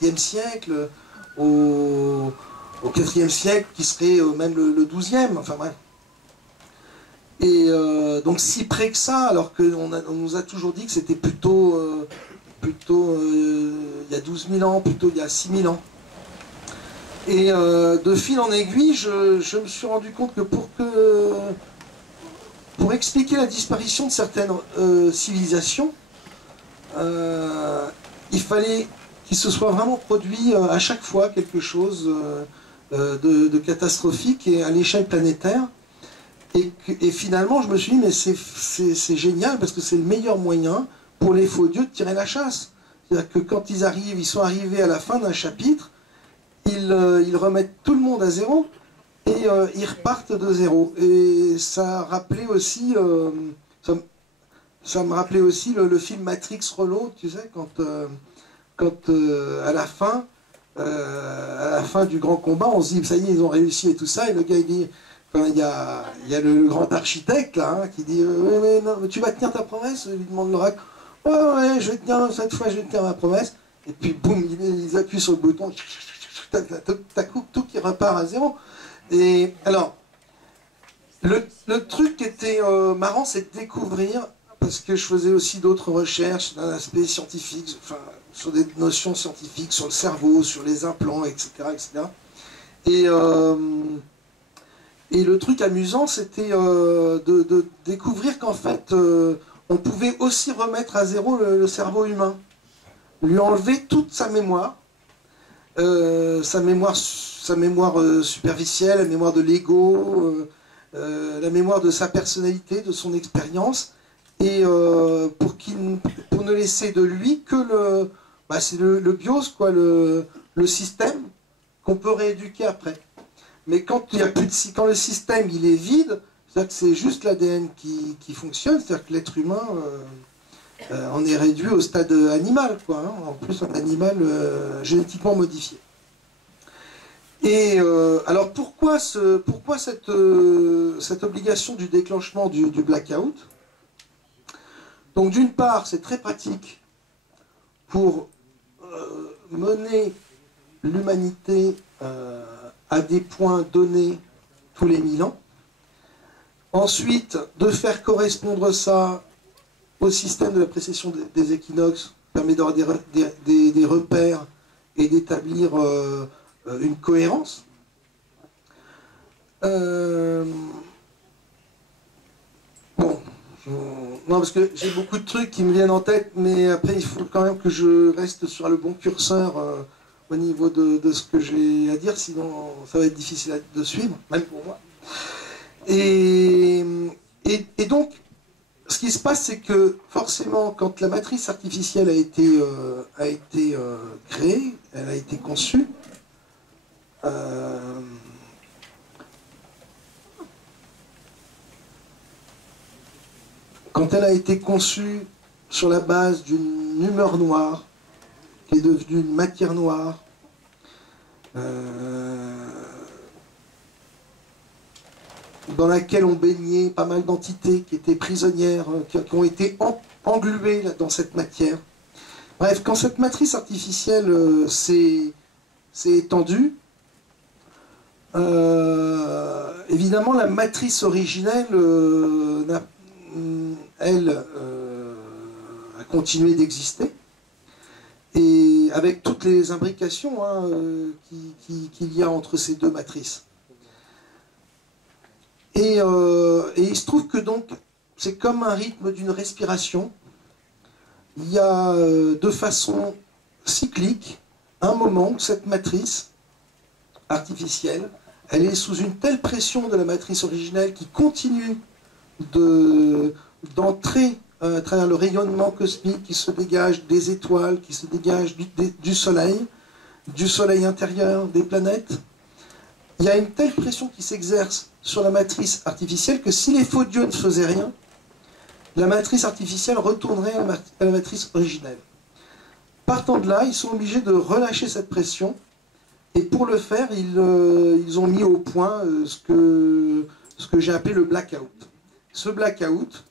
IVe siècle, au IVe siècle qui serait même le XIIe, enfin bref. Et donc si près que ça, alors qu'on nous a toujours dit que c'était plutôt il y a 12 000 ans, plutôt il y a 6 000 ans. Et de fil en aiguille, je me suis rendu compte que pour expliquer la disparition de certaines civilisations, il fallait qu'il se soit vraiment produit à chaque fois quelque chose de catastrophique et à l'échelle planétaire. Et finalement, je me suis dit, mais c'est génial, parce que c'est le meilleur moyen pour les faux dieux de tirer la chasse. C'est-à-dire que quand ils sont arrivés à la fin d'un chapitre, ils remettent tout le monde à zéro, et ils repartent de zéro. Et ça rappelait aussi, ça me rappelait aussi le film Matrix Reload, tu sais, quand à la fin du grand combat, on se dit, ça y est, ils ont réussi et tout ça, et le gars il dit, enfin, il y a le grand architecte là, hein, qui dit, non, tu vas tenir ta promesse, lui demande l'oracle, ouais, je vais tenir, cette fois je vais tenir ma promesse, et puis boum, ils appuient sur le bouton, tout qui repart à zéro. Et alors, le truc qui était marrant, c'est de découvrir, parce que je faisais aussi d'autres recherches d'un aspect scientifique, enfin, sur des notions scientifiques, sur le cerveau, sur les implants, etc. Et le truc amusant, c'était de découvrir qu'en fait, on pouvait aussi remettre à zéro le cerveau humain. Lui enlever toute sa mémoire superficielle, la mémoire de l'ego, la mémoire de sa personnalité, de son expérience, et pour ne laisser de lui que c'est le bios, quoi, le système qu'on peut rééduquer après. Mais quand quand le système il est vide, c'est-à-dire que c'est juste l'ADN qui fonctionne, c'est-à-dire que l'être humain on est réduit au stade animal, quoi, hein, en plus un animal génétiquement modifié. Et alors pourquoi cette obligation du déclenchement du blackout? Donc d'une part, c'est très pratique pour mener l'humanité à des points donnés tous les 1000 ans. Ensuite, de faire correspondre ça au système de la précession des équinoxes, permet d'avoir des repères et d'établir une cohérence. Non, parce que j'ai beaucoup de trucs qui me viennent en tête, mais après il faut quand même que je reste sur le bon curseur au niveau de ce que j'ai à dire, sinon ça va être difficile de suivre, même pour moi. Et donc, ce qui se passe, c'est que forcément, quand la matrice artificielle a été créée, elle a été conçue, quand elle a été conçue sur la base d'une humeur noire, qui est devenue une matière noire, dans laquelle ont baigné pas mal d'entités qui étaient prisonnières, qui ont été engluées dans cette matière. Bref, quand cette matrice artificielle s'est étendue, évidemment la matrice originelle, elle, a continué d'exister, et avec toutes les imbrications qu'il y a entre ces deux matrices. Et il se trouve que donc, c'est comme un rythme d'une respiration. Il y a de façon cyclique un moment où cette matrice artificielle, elle est sous une telle pression de la matrice originelle qui continue d'entrer à travers le rayonnement cosmique qui se dégage des étoiles, qui se dégage du soleil intérieur, des planètes. Il y a une telle pression qui s'exerce sur la matrice artificielle que si les faux dieux ne faisaient rien, la matrice artificielle retournerait à la matrice originelle. Partant de là, ils sont obligés de relâcher cette pression, et pour le faire, ils ont mis au point ce que j'ai appelé le blackout. Ce blackout,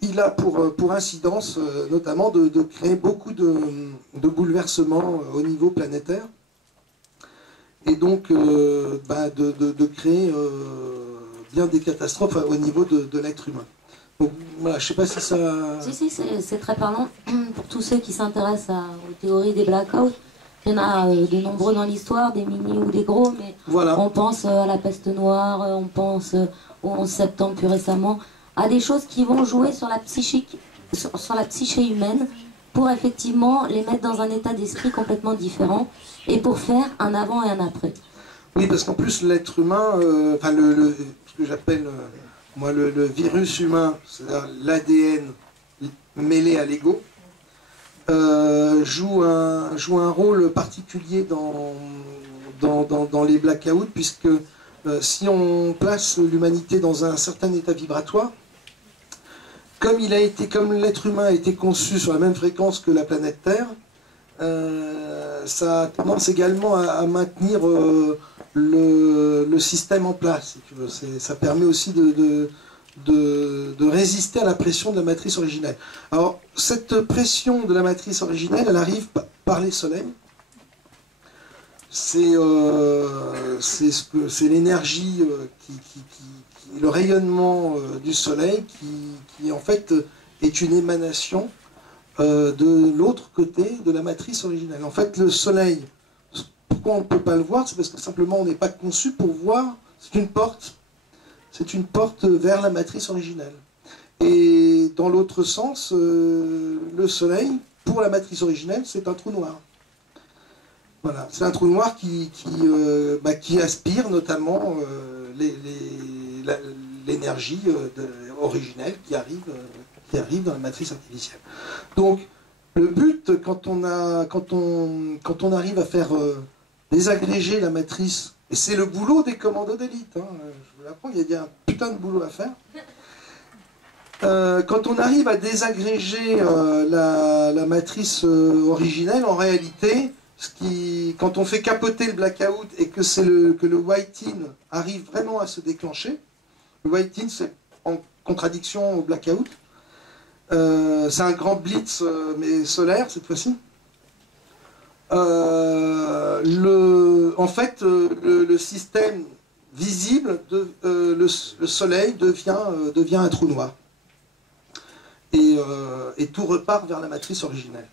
il a pour incidence notamment de créer beaucoup de bouleversements au niveau planétaire, et donc de créer bien des catastrophes au niveau de l'être humain. Donc voilà, je ne sais pas si ça... Si, c'est très parlant. Pour tous ceux qui s'intéressent aux théories des blackouts, il y en a de nombreux dans l'histoire, des mini ou des gros, mais voilà. On pense à la peste noire, on pense au 11 septembre plus récemment, à des choses qui vont jouer sur la psyché humaine, pour effectivement les mettre dans un état d'esprit complètement différent, et pour faire un avant et un après. Oui, parce qu'en plus l'être humain, ce que j'appelle... moi, le virus humain, c'est-à-dire l'ADN mêlé à l'ego, joue un rôle particulier dans les blackouts, puisque si on place l'humanité dans un certain état vibratoire, comme l'être humain a été conçu sur la même fréquence que la planète Terre, ça a tendance également à maintenir le système en place, si tu veux. Ça permet aussi de résister à la pression de la matrice originelle. Alors, cette pression de la matrice originelle, elle arrive par les soleils. C'est l'énergie, le rayonnement du soleil qui en fait est une émanation de l'autre côté de la matrice originelle. En fait, le soleil, pourquoi on ne peut pas le voir, c'est parce que simplement on n'est pas conçu pour voir. C'est une porte vers la matrice originelle. Et dans l'autre sens, le soleil, pour la matrice originelle, c'est un trou noir. Voilà, c'est un trou noir qui aspire notamment l'énergie originelle qui arrive dans la matrice artificielle. Donc, le but, quand on arrive à faire désagréger la matrice, et c'est le boulot des commandos d'élite, je vous l'apprends, il y a un putain de boulot à faire. Quand on arrive à désagréger la matrice originelle, en réalité, quand on fait capoter le blackout et que le white-in arrive vraiment à se déclencher, le white-in c'est en contradiction au blackout, c'est un grand blitz mais solaire cette fois-ci. En fait, le système visible, le soleil devient un trou noir. Et tout repart vers la matrice originelle.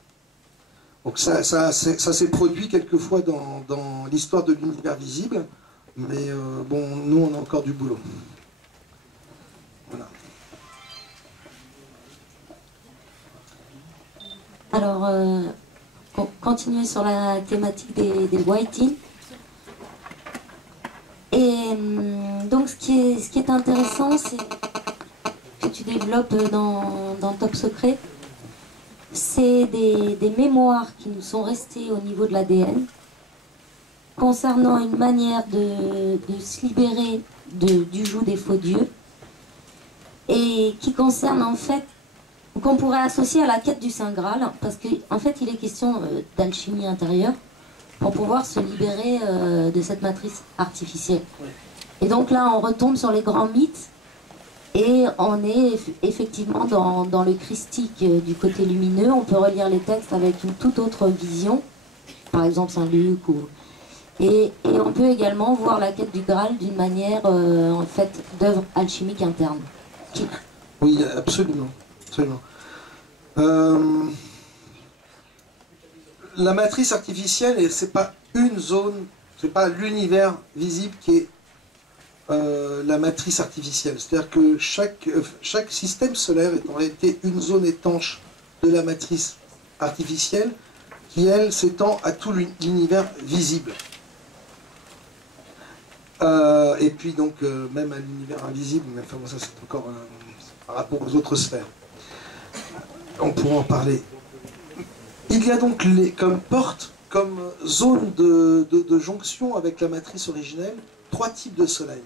Donc ça s'est produit quelquefois dans l'histoire de l'univers visible, mais bon, nous on a encore du boulot. Voilà. Alors, continuer sur la thématique des white-in. Et donc ce qui est intéressant, c'est que tu développes dans Top Secret, c'est des mémoires qui nous sont restées au niveau de l'ADN concernant une manière de se libérer du joug des faux dieux, et qui concerne en fait, qu'on pourrait associer à la quête du Saint Graal, parce qu'en fait il est question d'alchimie intérieure pour pouvoir se libérer de cette matrice artificielle. Oui. Et donc là, on retombe sur les grands mythes et on est effectivement dans le christique du côté lumineux. On peut relire les textes avec une toute autre vision, par exemple Saint-Luc. Et on peut également voir la quête du Graal d'une manière, en fait, d'œuvre alchimique interne. Oui, absolument. Absolument. La matrice artificielle, c'est pas une zone, c'est pas l'univers visible qui est la matrice artificielle. C'est-à-dire que chaque système solaire est en réalité une zone étanche de la matrice artificielle qui, elle, s'étend à tout l'univers visible. Et puis donc, même à l'univers invisible, mais enfin, bon, ça c'est encore par rapport aux autres sphères. On pourra en parler. Il y a donc comme porte, comme zone de jonction avec la matrice originelle, 3 types de soleils.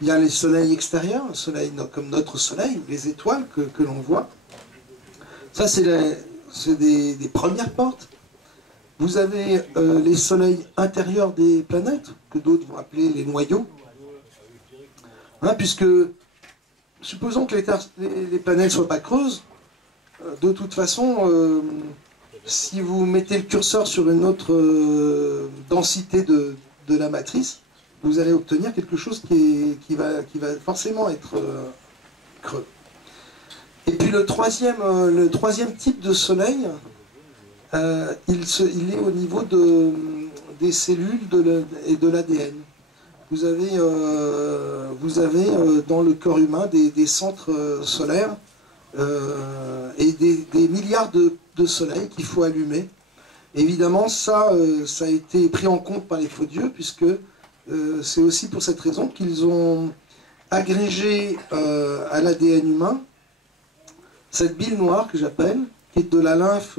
Il y a les soleils extérieurs, un soleil comme notre soleil, les étoiles que l'on voit. Ça, c'est des premières portes. Vous avez les soleils intérieurs des planètes, que d'autres vont appeler les noyaux. Hein, puisque, supposons que les planètes ne soient pas creuses, de toute façon, si vous mettez le curseur sur une autre densité de la matrice, vous allez obtenir quelque chose qui va forcément être creux. Et puis le troisième type de soleil, il est au niveau des cellules et de l'ADN. Vous avez dans le corps humain des centres solaires et des milliards de soleils qu'il faut allumer. Évidemment, ça a été pris en compte par les faux dieux, puisque c'est aussi pour cette raison qu'ils ont agrégé à l'ADN humain cette bile noire que j'appelle, qui est de la lymphe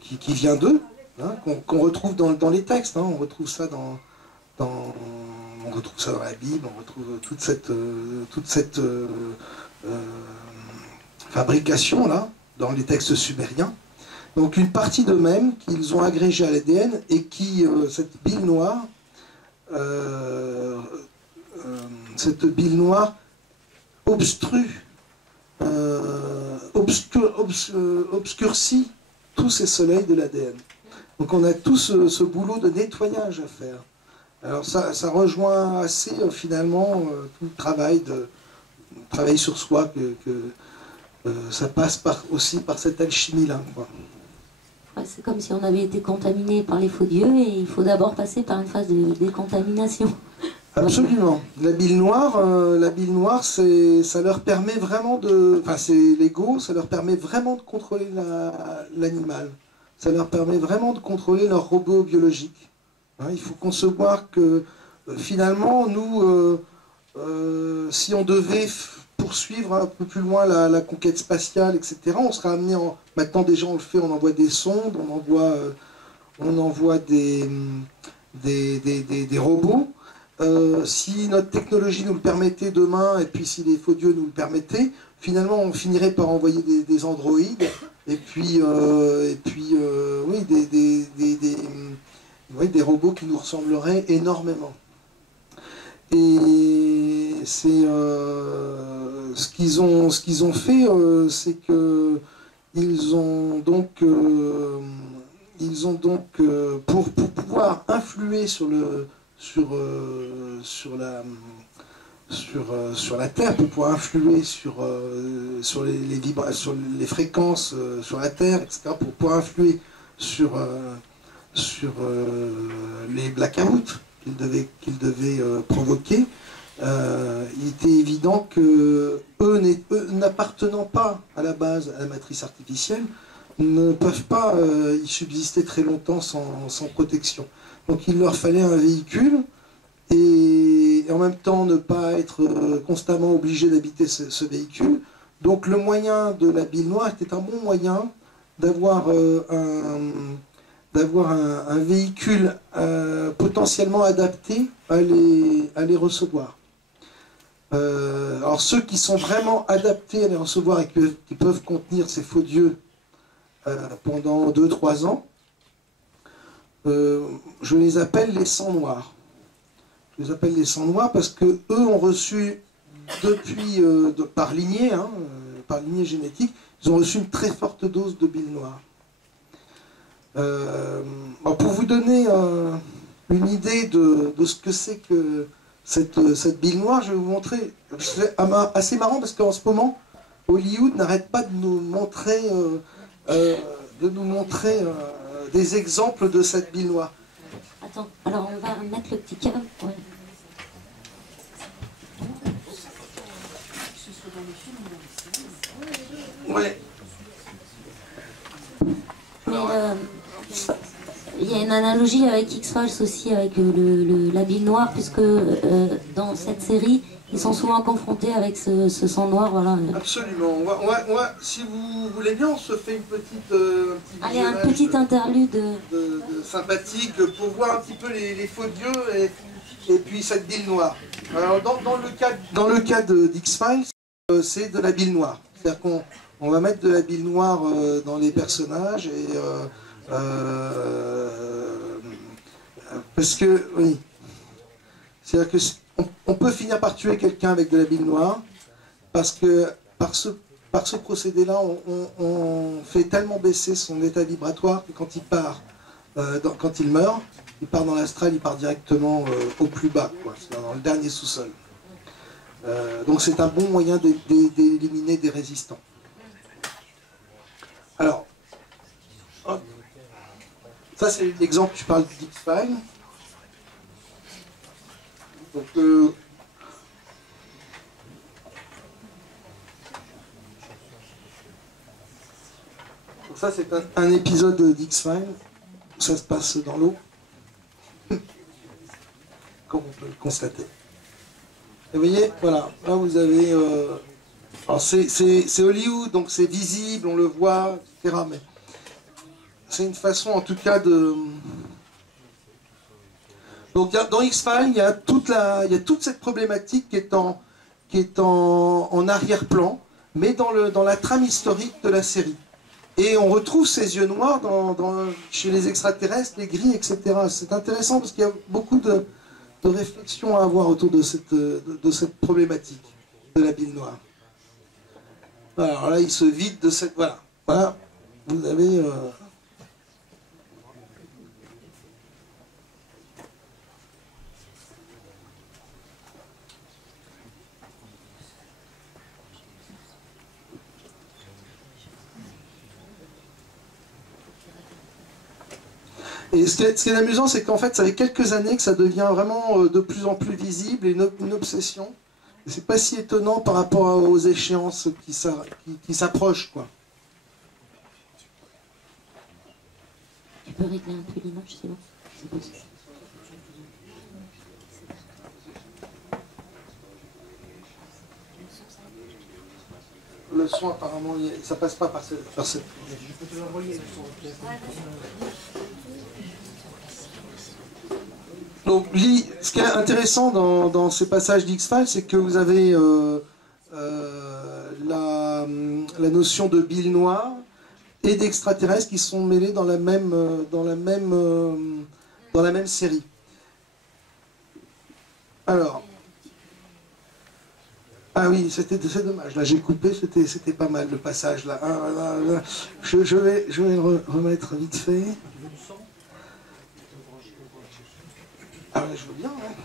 qui vient d'eux, hein, qu'on retrouve dans les textes. Hein, on retrouve ça on retrouve ça dans la Bible, on retrouve toute cette fabrication là dans les textes sumériens. Donc une partie d'eux-mêmes qu'ils ont agrégé à l'ADN et qui, cette bile noire obscurcit tous ces soleils de l'ADN. Donc on a tout ce boulot de nettoyage à faire. Alors ça rejoint assez finalement tout le travail sur soi, ça passe aussi par cette alchimie-là. C'est comme si on avait été contaminé par les faux dieux et il faut d'abord passer par une phase de décontamination. Absolument. La bile noire, ça leur permet vraiment enfin c'est l'ego, ça leur permet vraiment de contrôler l'animal. Ça leur permet vraiment de contrôler leur robot biologique. Hein, il faut concevoir que finalement, nous, si on devait poursuivre un peu plus loin la conquête spatiale, etc., on serait amené maintenant déjà on le fait, on envoie des sondes, on envoie des robots. Si notre technologie nous le permettait demain, et puis si les faux dieux nous le permettaient, finalement on finirait par envoyer des androïdes, et puis oui, des robots qui nous ressembleraient énormément. Et c'est ce qu'ils ont fait, c'est que ils ont donc pour pouvoir influer sur la Terre, pour pouvoir influer sur les fréquences sur la Terre, etc., pour pouvoir influer sur les blackouts qu'ils devaient provoquer, il était évident que eux n'appartenant pas à la base à la matrice artificielle, ne peuvent pas y subsister très longtemps sans protection. Donc il leur fallait un véhicule et en même temps ne pas être constamment obligé d'habiter ce véhicule. Donc le moyen de la bile noire était un bon moyen d'avoir un véhicule potentiellement adapté à les recevoir. Alors ceux qui sont vraiment adaptés à les recevoir et qui peuvent contenir ces faux dieux pendant 2-3 ans, je les appelle les sangs noirs. Je les appelle les sangs noirs parce que eux ont reçu depuis, par lignée, par lignée génétique, ils ont reçu une très forte dose de bile noire. Pour vous donner une idée de ce que c'est que cette bile noire, je vais vous montrer. C'est assez marrant parce qu'en ce moment, Hollywood n'arrête pas de nous montrer, des exemples de cette bile noire. Attends, alors on va mettre le petit câble. Ouais. Ouais. Mais il y a une analogie avec X-Files aussi, avec la bile noire, puisque dans cette série, ils sont souvent confrontés avec ce sang noir. Voilà. Absolument. Si vous voulez bien, on se fait une petite, Allez, un petit interlude. De sympathique pour voir un petit peu les faux dieux et puis cette bile noire. Alors, dans le cas d'X-Files, c'est de la bile noire. C'est-à-dire qu'on va mettre de la bile noire dans les personnages parce que, oui, c'est-à-dire qu'on peut finir par tuer quelqu'un avec de la bile noire parce que par ce procédé-là, on fait tellement baisser son état vibratoire que quand il part, quand il meurt, il part dans l'astral, il part directement au plus bas, c'est-à-dire dans le dernier sous-sol. Donc c'est un bon moyen d'éliminer des résistants. Alors, hop. Ça c'est l'exemple, tu parles d'X-Files. Donc, ça c'est un épisode d'X-Files, ça se passe dans l'eau, comme on peut le constater. Et vous voyez, voilà, là vous avez... alors c'est Hollywood, donc c'est visible, on le voit, etc. Mais c'est une façon en tout cas de... Donc dans X-Files, il y a toute cette problématique qui est en arrière-plan, mais dans la trame historique de la série. Et on retrouve ces yeux noirs chez les extraterrestres, les gris, etc. C'est intéressant parce qu'il y a beaucoup de réflexions à avoir autour de cette problématique de la bile noire. Voilà, alors là, il se vide de cette... Voilà, vous avez... Et ce qui est amusant, c'est qu'en fait, ça fait quelques années que ça devient vraiment de plus en plus visible et une obsession. Et c'est pas si étonnant par rapport aux échéances qui s'approchent, quoi. Tu peux régler un peu l'image, c'est bon. C'est bon. Le son, apparemment, ça passe pas par cette... Je peux te l'envoyer, le son. Donc, ce qui est intéressant dans ces passages d'X-Files, c'est que vous avez la notion de bile noire et d'extraterrestres qui sont mêlés dans la même série. Alors, ah oui, c'est dommage. Là, j'ai coupé, c'était pas mal le passage là. Je vais remettre vite fait. Ah ouais, je veux bien, ouais.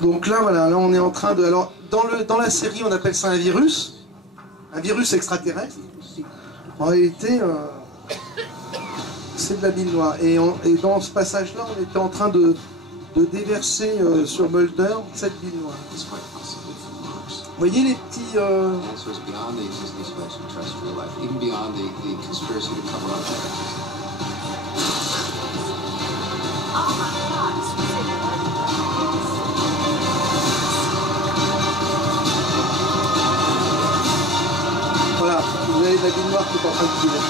Donc là, voilà, là on est en train de... Alors, dans la série, on appelle ça un virus extraterrestre. En réalité, c'est de la bile noire. Et dans ce passage-là, on était en train de déverser sur Mulder cette bile noire. Vous voyez les petits... Voilà, vous avez la bile noire qui est en train de couler.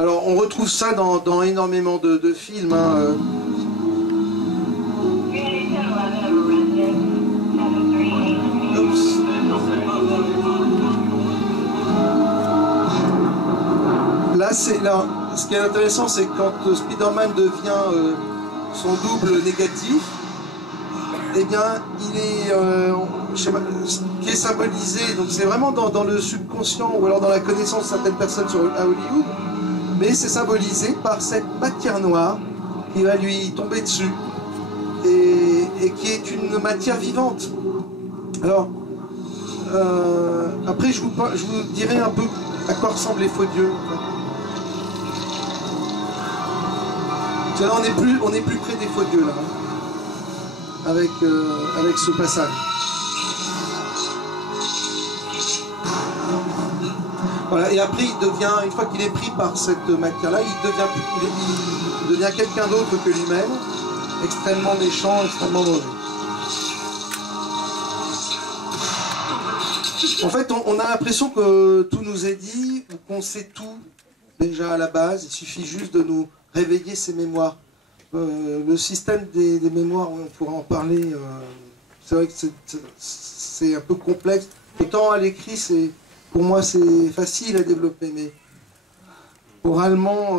Alors on retrouve ça dans énormément de films. Hein. Là, ce qui est intéressant, c'est que quand Spider-Man devient son double négatif, eh bien, il est, qui est symbolisé, donc c'est vraiment dans le subconscient ou alors dans la connaissance de certaines personnes à Hollywood, mais c'est symbolisé par cette matière noire qui va lui tomber dessus et qui est une matière vivante. Alors, après, je vous dirai un peu à quoi ressemblent les faux dieux. Là, on n'est plus près des faux dieux, là, hein, avec ce passage. Voilà, et après, il devient, une fois qu'il est pris par cette matière-là, il devient quelqu'un d'autre que lui-même, extrêmement méchant, extrêmement mauvais. En fait, on a l'impression que tout nous est dit, qu'on sait tout déjà à la base, il suffit juste de nous réveiller ces mémoires. Le système des mémoires, on pourra en parler, c'est vrai que c'est un peu complexe. Autant à l'écrit, pour moi c'est facile à développer, mais oralement...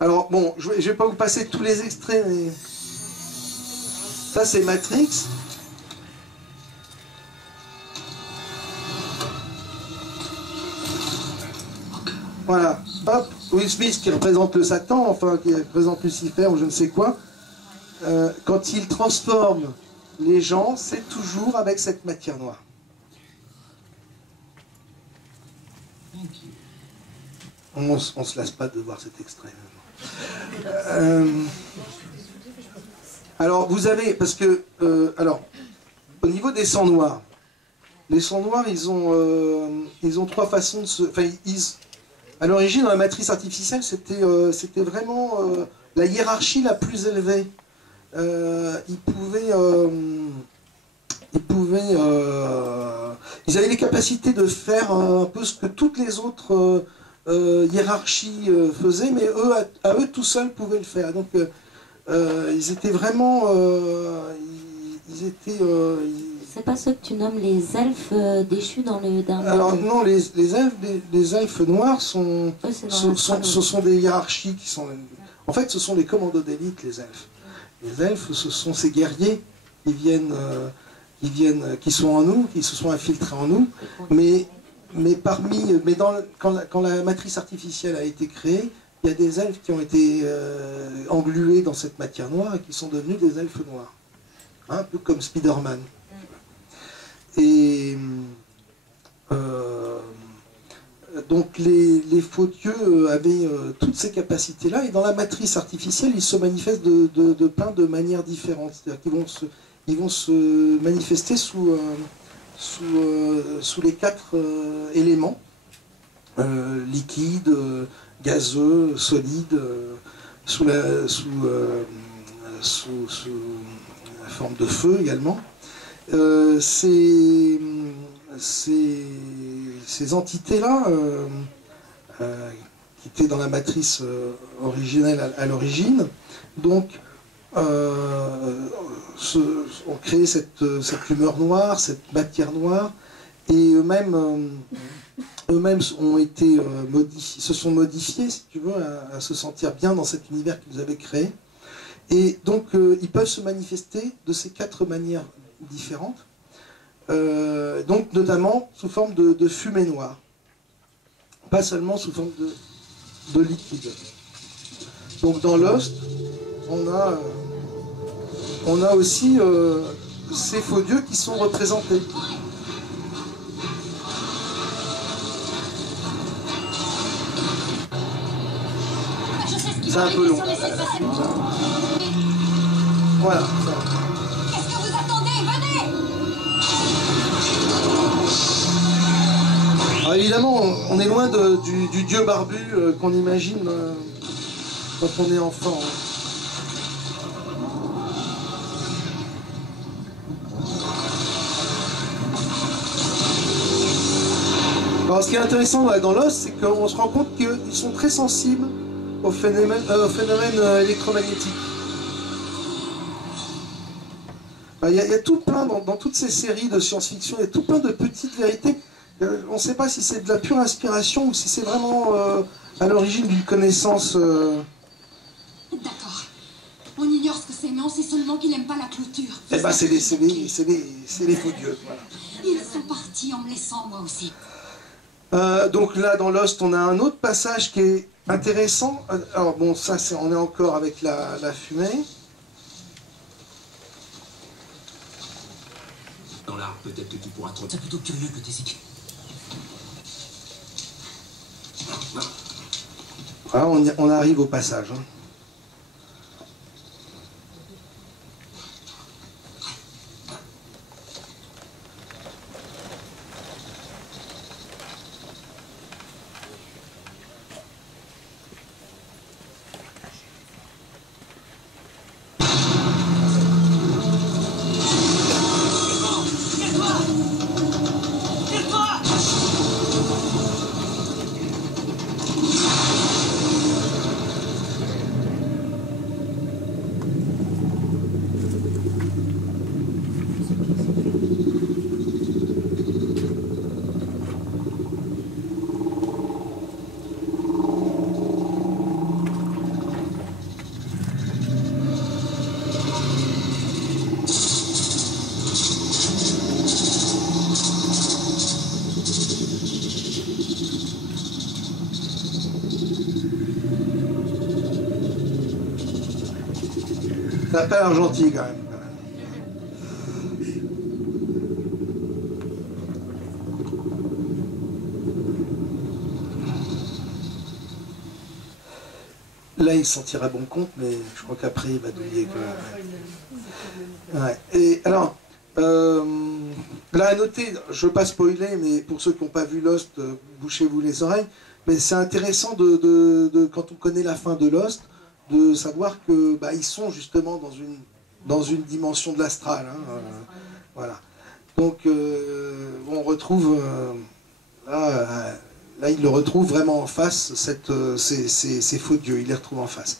Alors bon, je vais pas vous passer tous les extraits, mais ça c'est Matrix. Voilà, hop, Will Smith qui représente le Satan, enfin qui représente Lucifer ou je ne sais quoi, quand il transforme les gens, c'est toujours avec cette matière noire. On se lasse pas de voir cet extrait. Alors vous avez, parce que, alors, au niveau des sangs noirs, les sangs noirs, ils ont trois façons de se... Enfin, à l'origine, dans la matrice artificielle, c'était vraiment la hiérarchie la plus élevée. Ils avaient les capacités de faire un peu ce que toutes les autres hiérarchies faisaient, mais eux, à eux tout seuls pouvaient le faire. Donc, ils étaient vraiment... C'est pas ceux que tu nommes les elfes déchus dans le dernier... Alors non, les elfes noirs ce sont des hiérarchies qui sont... En fait, ce sont des commandos d'élite, les elfes. Les elfes, ce sont ces guerriers qui sont en nous, qui se sont infiltrés en nous, quand la matrice artificielle a été créée, il y a des elfes qui ont été englués dans cette matière noire et qui sont devenus des elfes noirs. Un peu comme Spider-Man. Et donc les faux dieux avaient toutes ces capacités-là, et dans la matrice artificielle, ils se manifestent de plein de manières différentes. C'est-à-dire qu'ils vont se manifester sous les quatre éléments, liquide, gazeux, solide, sous la forme de feu également. Ces entités-là, qui étaient dans la matrice originelle à l'origine, donc ont créé cette humeur noire, cette matière noire, et eux-mêmes ont été se sont modifiés, si tu veux, à se sentir bien dans cet univers qu'ils avaient créé. Et donc ils peuvent se manifester de ces quatre manières différentes, donc notamment sous forme de fumée noire, pas seulement sous forme de liquide. Donc dans Lost, on a aussi ces faux dieux qui sont représentés. C'est un peu long. Voilà. Qu'est-ce que vous attendez? Venez! Alors évidemment, on est loin du dieu barbu qu'on imagine quand on est enfant. Bon, Alors ce qui est intéressant dans Lost, c'est qu'on se rend compte qu'ils sont très sensibles au phénomène électromagnétique. Il y a tout plein, dans toutes ces séries de science-fiction, il y a tout plein de petites vérités. On ne sait pas si c'est de la pure inspiration ou si c'est vraiment à l'origine d'une connaissance... D'accord. On ignore ce que c'est, mais on sait seulement qu'il n'aime pas la clôture. Eh ben c'est les faux dieux. Voilà. Ils sont partis en me laissant, moi aussi. Donc là, dans Lost, on a un autre passage qui est intéressant. Alors bon, ça, on est encore avec la fumée. Dans l'art, peut-être que tu pourras trouver. C'est plutôt curieux que t'hésites. Voilà, on arrive au passage. Hein. Ça pas l'air gentil quand même. Là, il s'en tira bon compte, mais je crois qu'après, il va douiller quand même. Ouais. Et alors, là à noter, je ne veux pas spoiler, mais pour ceux qui n'ont pas vu Lost, bouchez-vous les oreilles. Mais c'est intéressant quand on connaît la fin de Lost, de savoir que ils sont justement dans une dimension de l'astral. Hein, voilà. Donc on retrouve là il le retrouve vraiment en face, ces faux dieux, il les retrouve en face.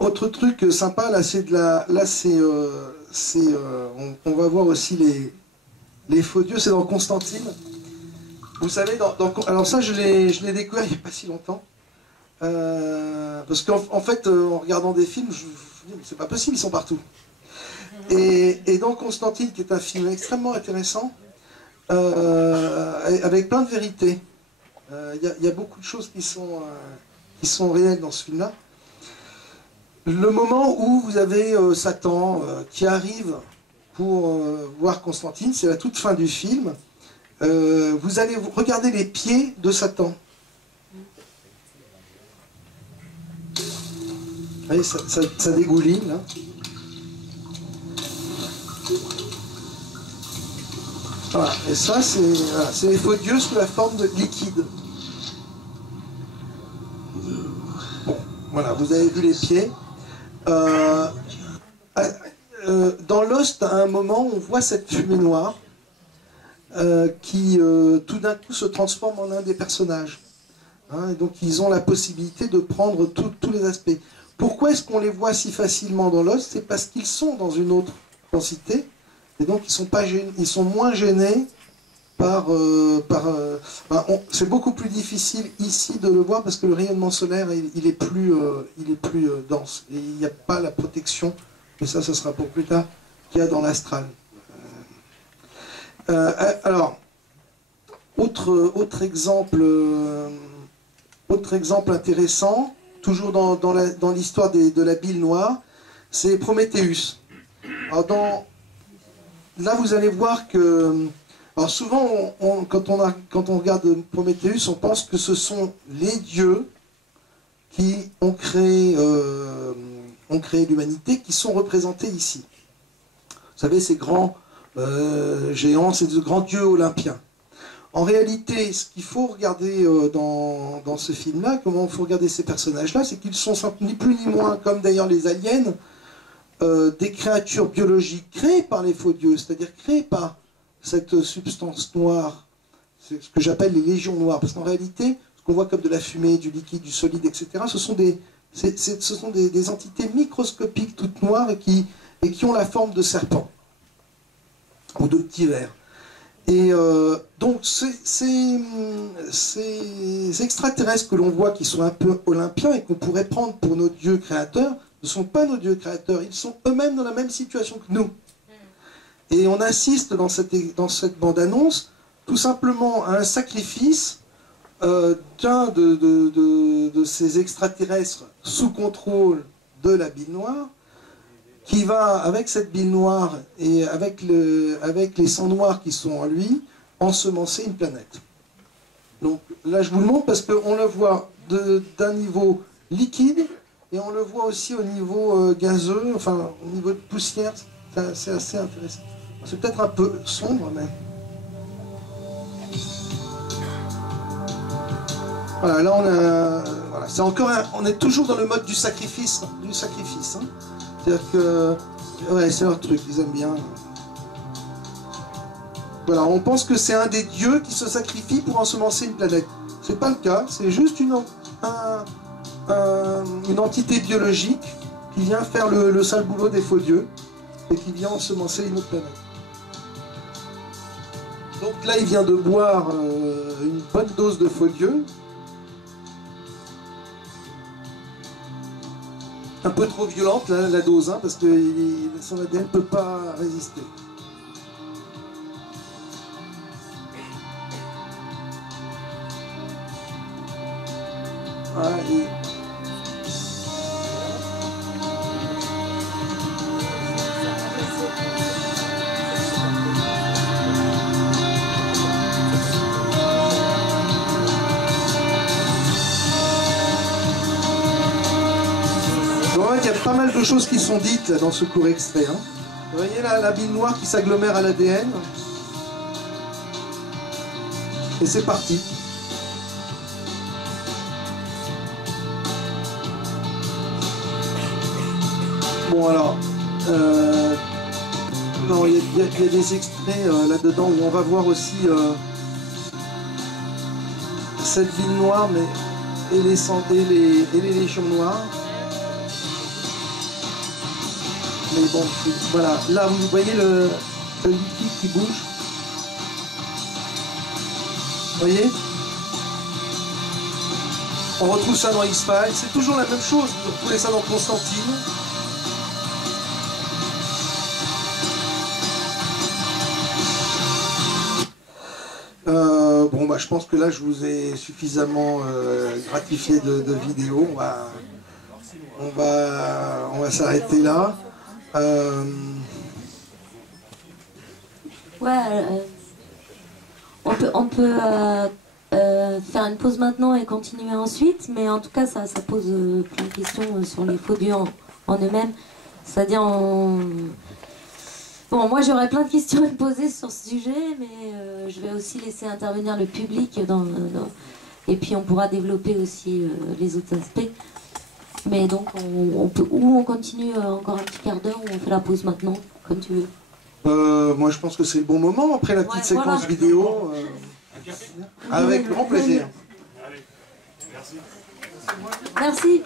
Autre truc sympa là, on va voir aussi les faux dieux, c'est dans Constantine. Vous savez, alors ça je l'ai découvert il n'y a pas si longtemps, parce qu'en fait, en regardant des films, je me dis, c'est pas possible, ils sont partout. Et dans Constantine, qui est un film extrêmement intéressant, avec plein de vérités, il y a beaucoup de choses qui sont réelles dans ce film-là. Le moment où vous avez Satan qui arrive pour voir Constantine, c'est la toute fin du film. Vous allez regarder les pieds de Satan. Vous voyez, ça dégouline, là. Voilà. Et ça, c'est les faux dieux sous la forme de liquide. Bon, voilà, vous avez vu les pieds. Dans Lost, à un moment, on voit cette fumée noire qui tout d'un coup se transforme en un des personnages. Hein, et donc ils ont la possibilité de prendre tous les aspects. Pourquoi est-ce qu'on les voit si facilement dans Lost? C'est parce qu'ils sont dans une autre densité, et donc ils sont moins gênés par... c'est beaucoup plus difficile ici de le voir parce que le rayonnement solaire il est plus dense, et il n'y a pas la protection, mais ça sera pour plus tard, qu'il y a dans l'astral. Alors, autre exemple intéressant, toujours dans l'histoire de la bile noire, c'est Prométhéeus. Alors là, vous allez voir que... Alors souvent, quand on regarde Prométhéeus, on pense que ce sont les dieux qui ont créé l'humanité, qui sont représentés ici. Vous savez, ces grands géants, ces grands dieux olympiens. En réalité, ce qu'il faut regarder dans ce film-là, comment il faut regarder ces personnages-là, c'est qu'ils sont ni plus ni moins, comme d'ailleurs les aliens, des créatures biologiques créées par les faux dieux, c'est-à-dire créées par cette substance noire, c'est ce que j'appelle les légions noires, parce qu'en réalité, ce qu'on voit comme de la fumée, du liquide, du solide, etc., ce sont des entités microscopiques toutes noires et qui ont la forme de serpents ou de petits vers. Et donc ces extraterrestres que l'on voit qui sont un peu olympiens et qu'on pourrait prendre pour nos dieux créateurs, ne sont pas nos dieux créateurs, ils sont eux-mêmes dans la même situation que nous. Et on assiste dans cette bande-annonce tout simplement à un sacrifice d'un de ces extraterrestres sous contrôle de la bille noire, qui va, avec cette bille noire et avec les sangs noirs qui sont en lui, ensemencer une planète. Donc là, je vous le montre parce qu'on le voit d'un niveau liquide et on le voit aussi au niveau gazeux, enfin au niveau de poussière. C'est assez intéressant. C'est peut-être un peu sombre, mais... Voilà, là voilà, c'est encore on est toujours dans le mode du sacrifice. Hein. C'est-à-dire que... Ouais, c'est leur truc, ils aiment bien. Voilà, on pense que c'est un des dieux qui se sacrifie pour ensemencer une planète. C'est pas le cas, c'est juste une entité biologique qui vient faire le sale boulot des faux dieux et qui vient ensemencer une autre planète. Donc là, il vient de boire une bonne dose de faux dieux. Un peu trop violente la dose, hein, parce que son ADN ne peut pas résister. Voilà, il y a pas mal de choses qui sont dites là, dans ce court extrait. Hein. Vous voyez là, la bille noire qui s'agglomère à l'ADN. Et c'est parti. Bon alors, non, il y a des extraits là-dedans où on va voir aussi cette bille noire et les légions noires. Mais bon, voilà, là vous voyez le liquide qui bouge. Vous voyez? On retrouve ça dans X-Files, c'est toujours la même chose, vous retrouvez ça dans Constantine. Bon bah je pense que là je vous ai suffisamment gratifié de vidéos, on va s'arrêter là. On peut faire une pause maintenant et continuer ensuite, mais en tout cas ça pose plein de questions sur les faux dieux en eux-mêmes. C'est-à-dire, bon, moi j'aurais plein de questions à me poser sur ce sujet, mais je vais aussi laisser intervenir le public et puis on pourra développer aussi les autres aspects. Mais donc, on continue encore un petit quart d'heure, ou on fait la pause maintenant, comme tu veux. Moi, je pense que c'est le bon moment, après la petite séquence vidéo. Avec grand plaisir. Allez, merci. Merci.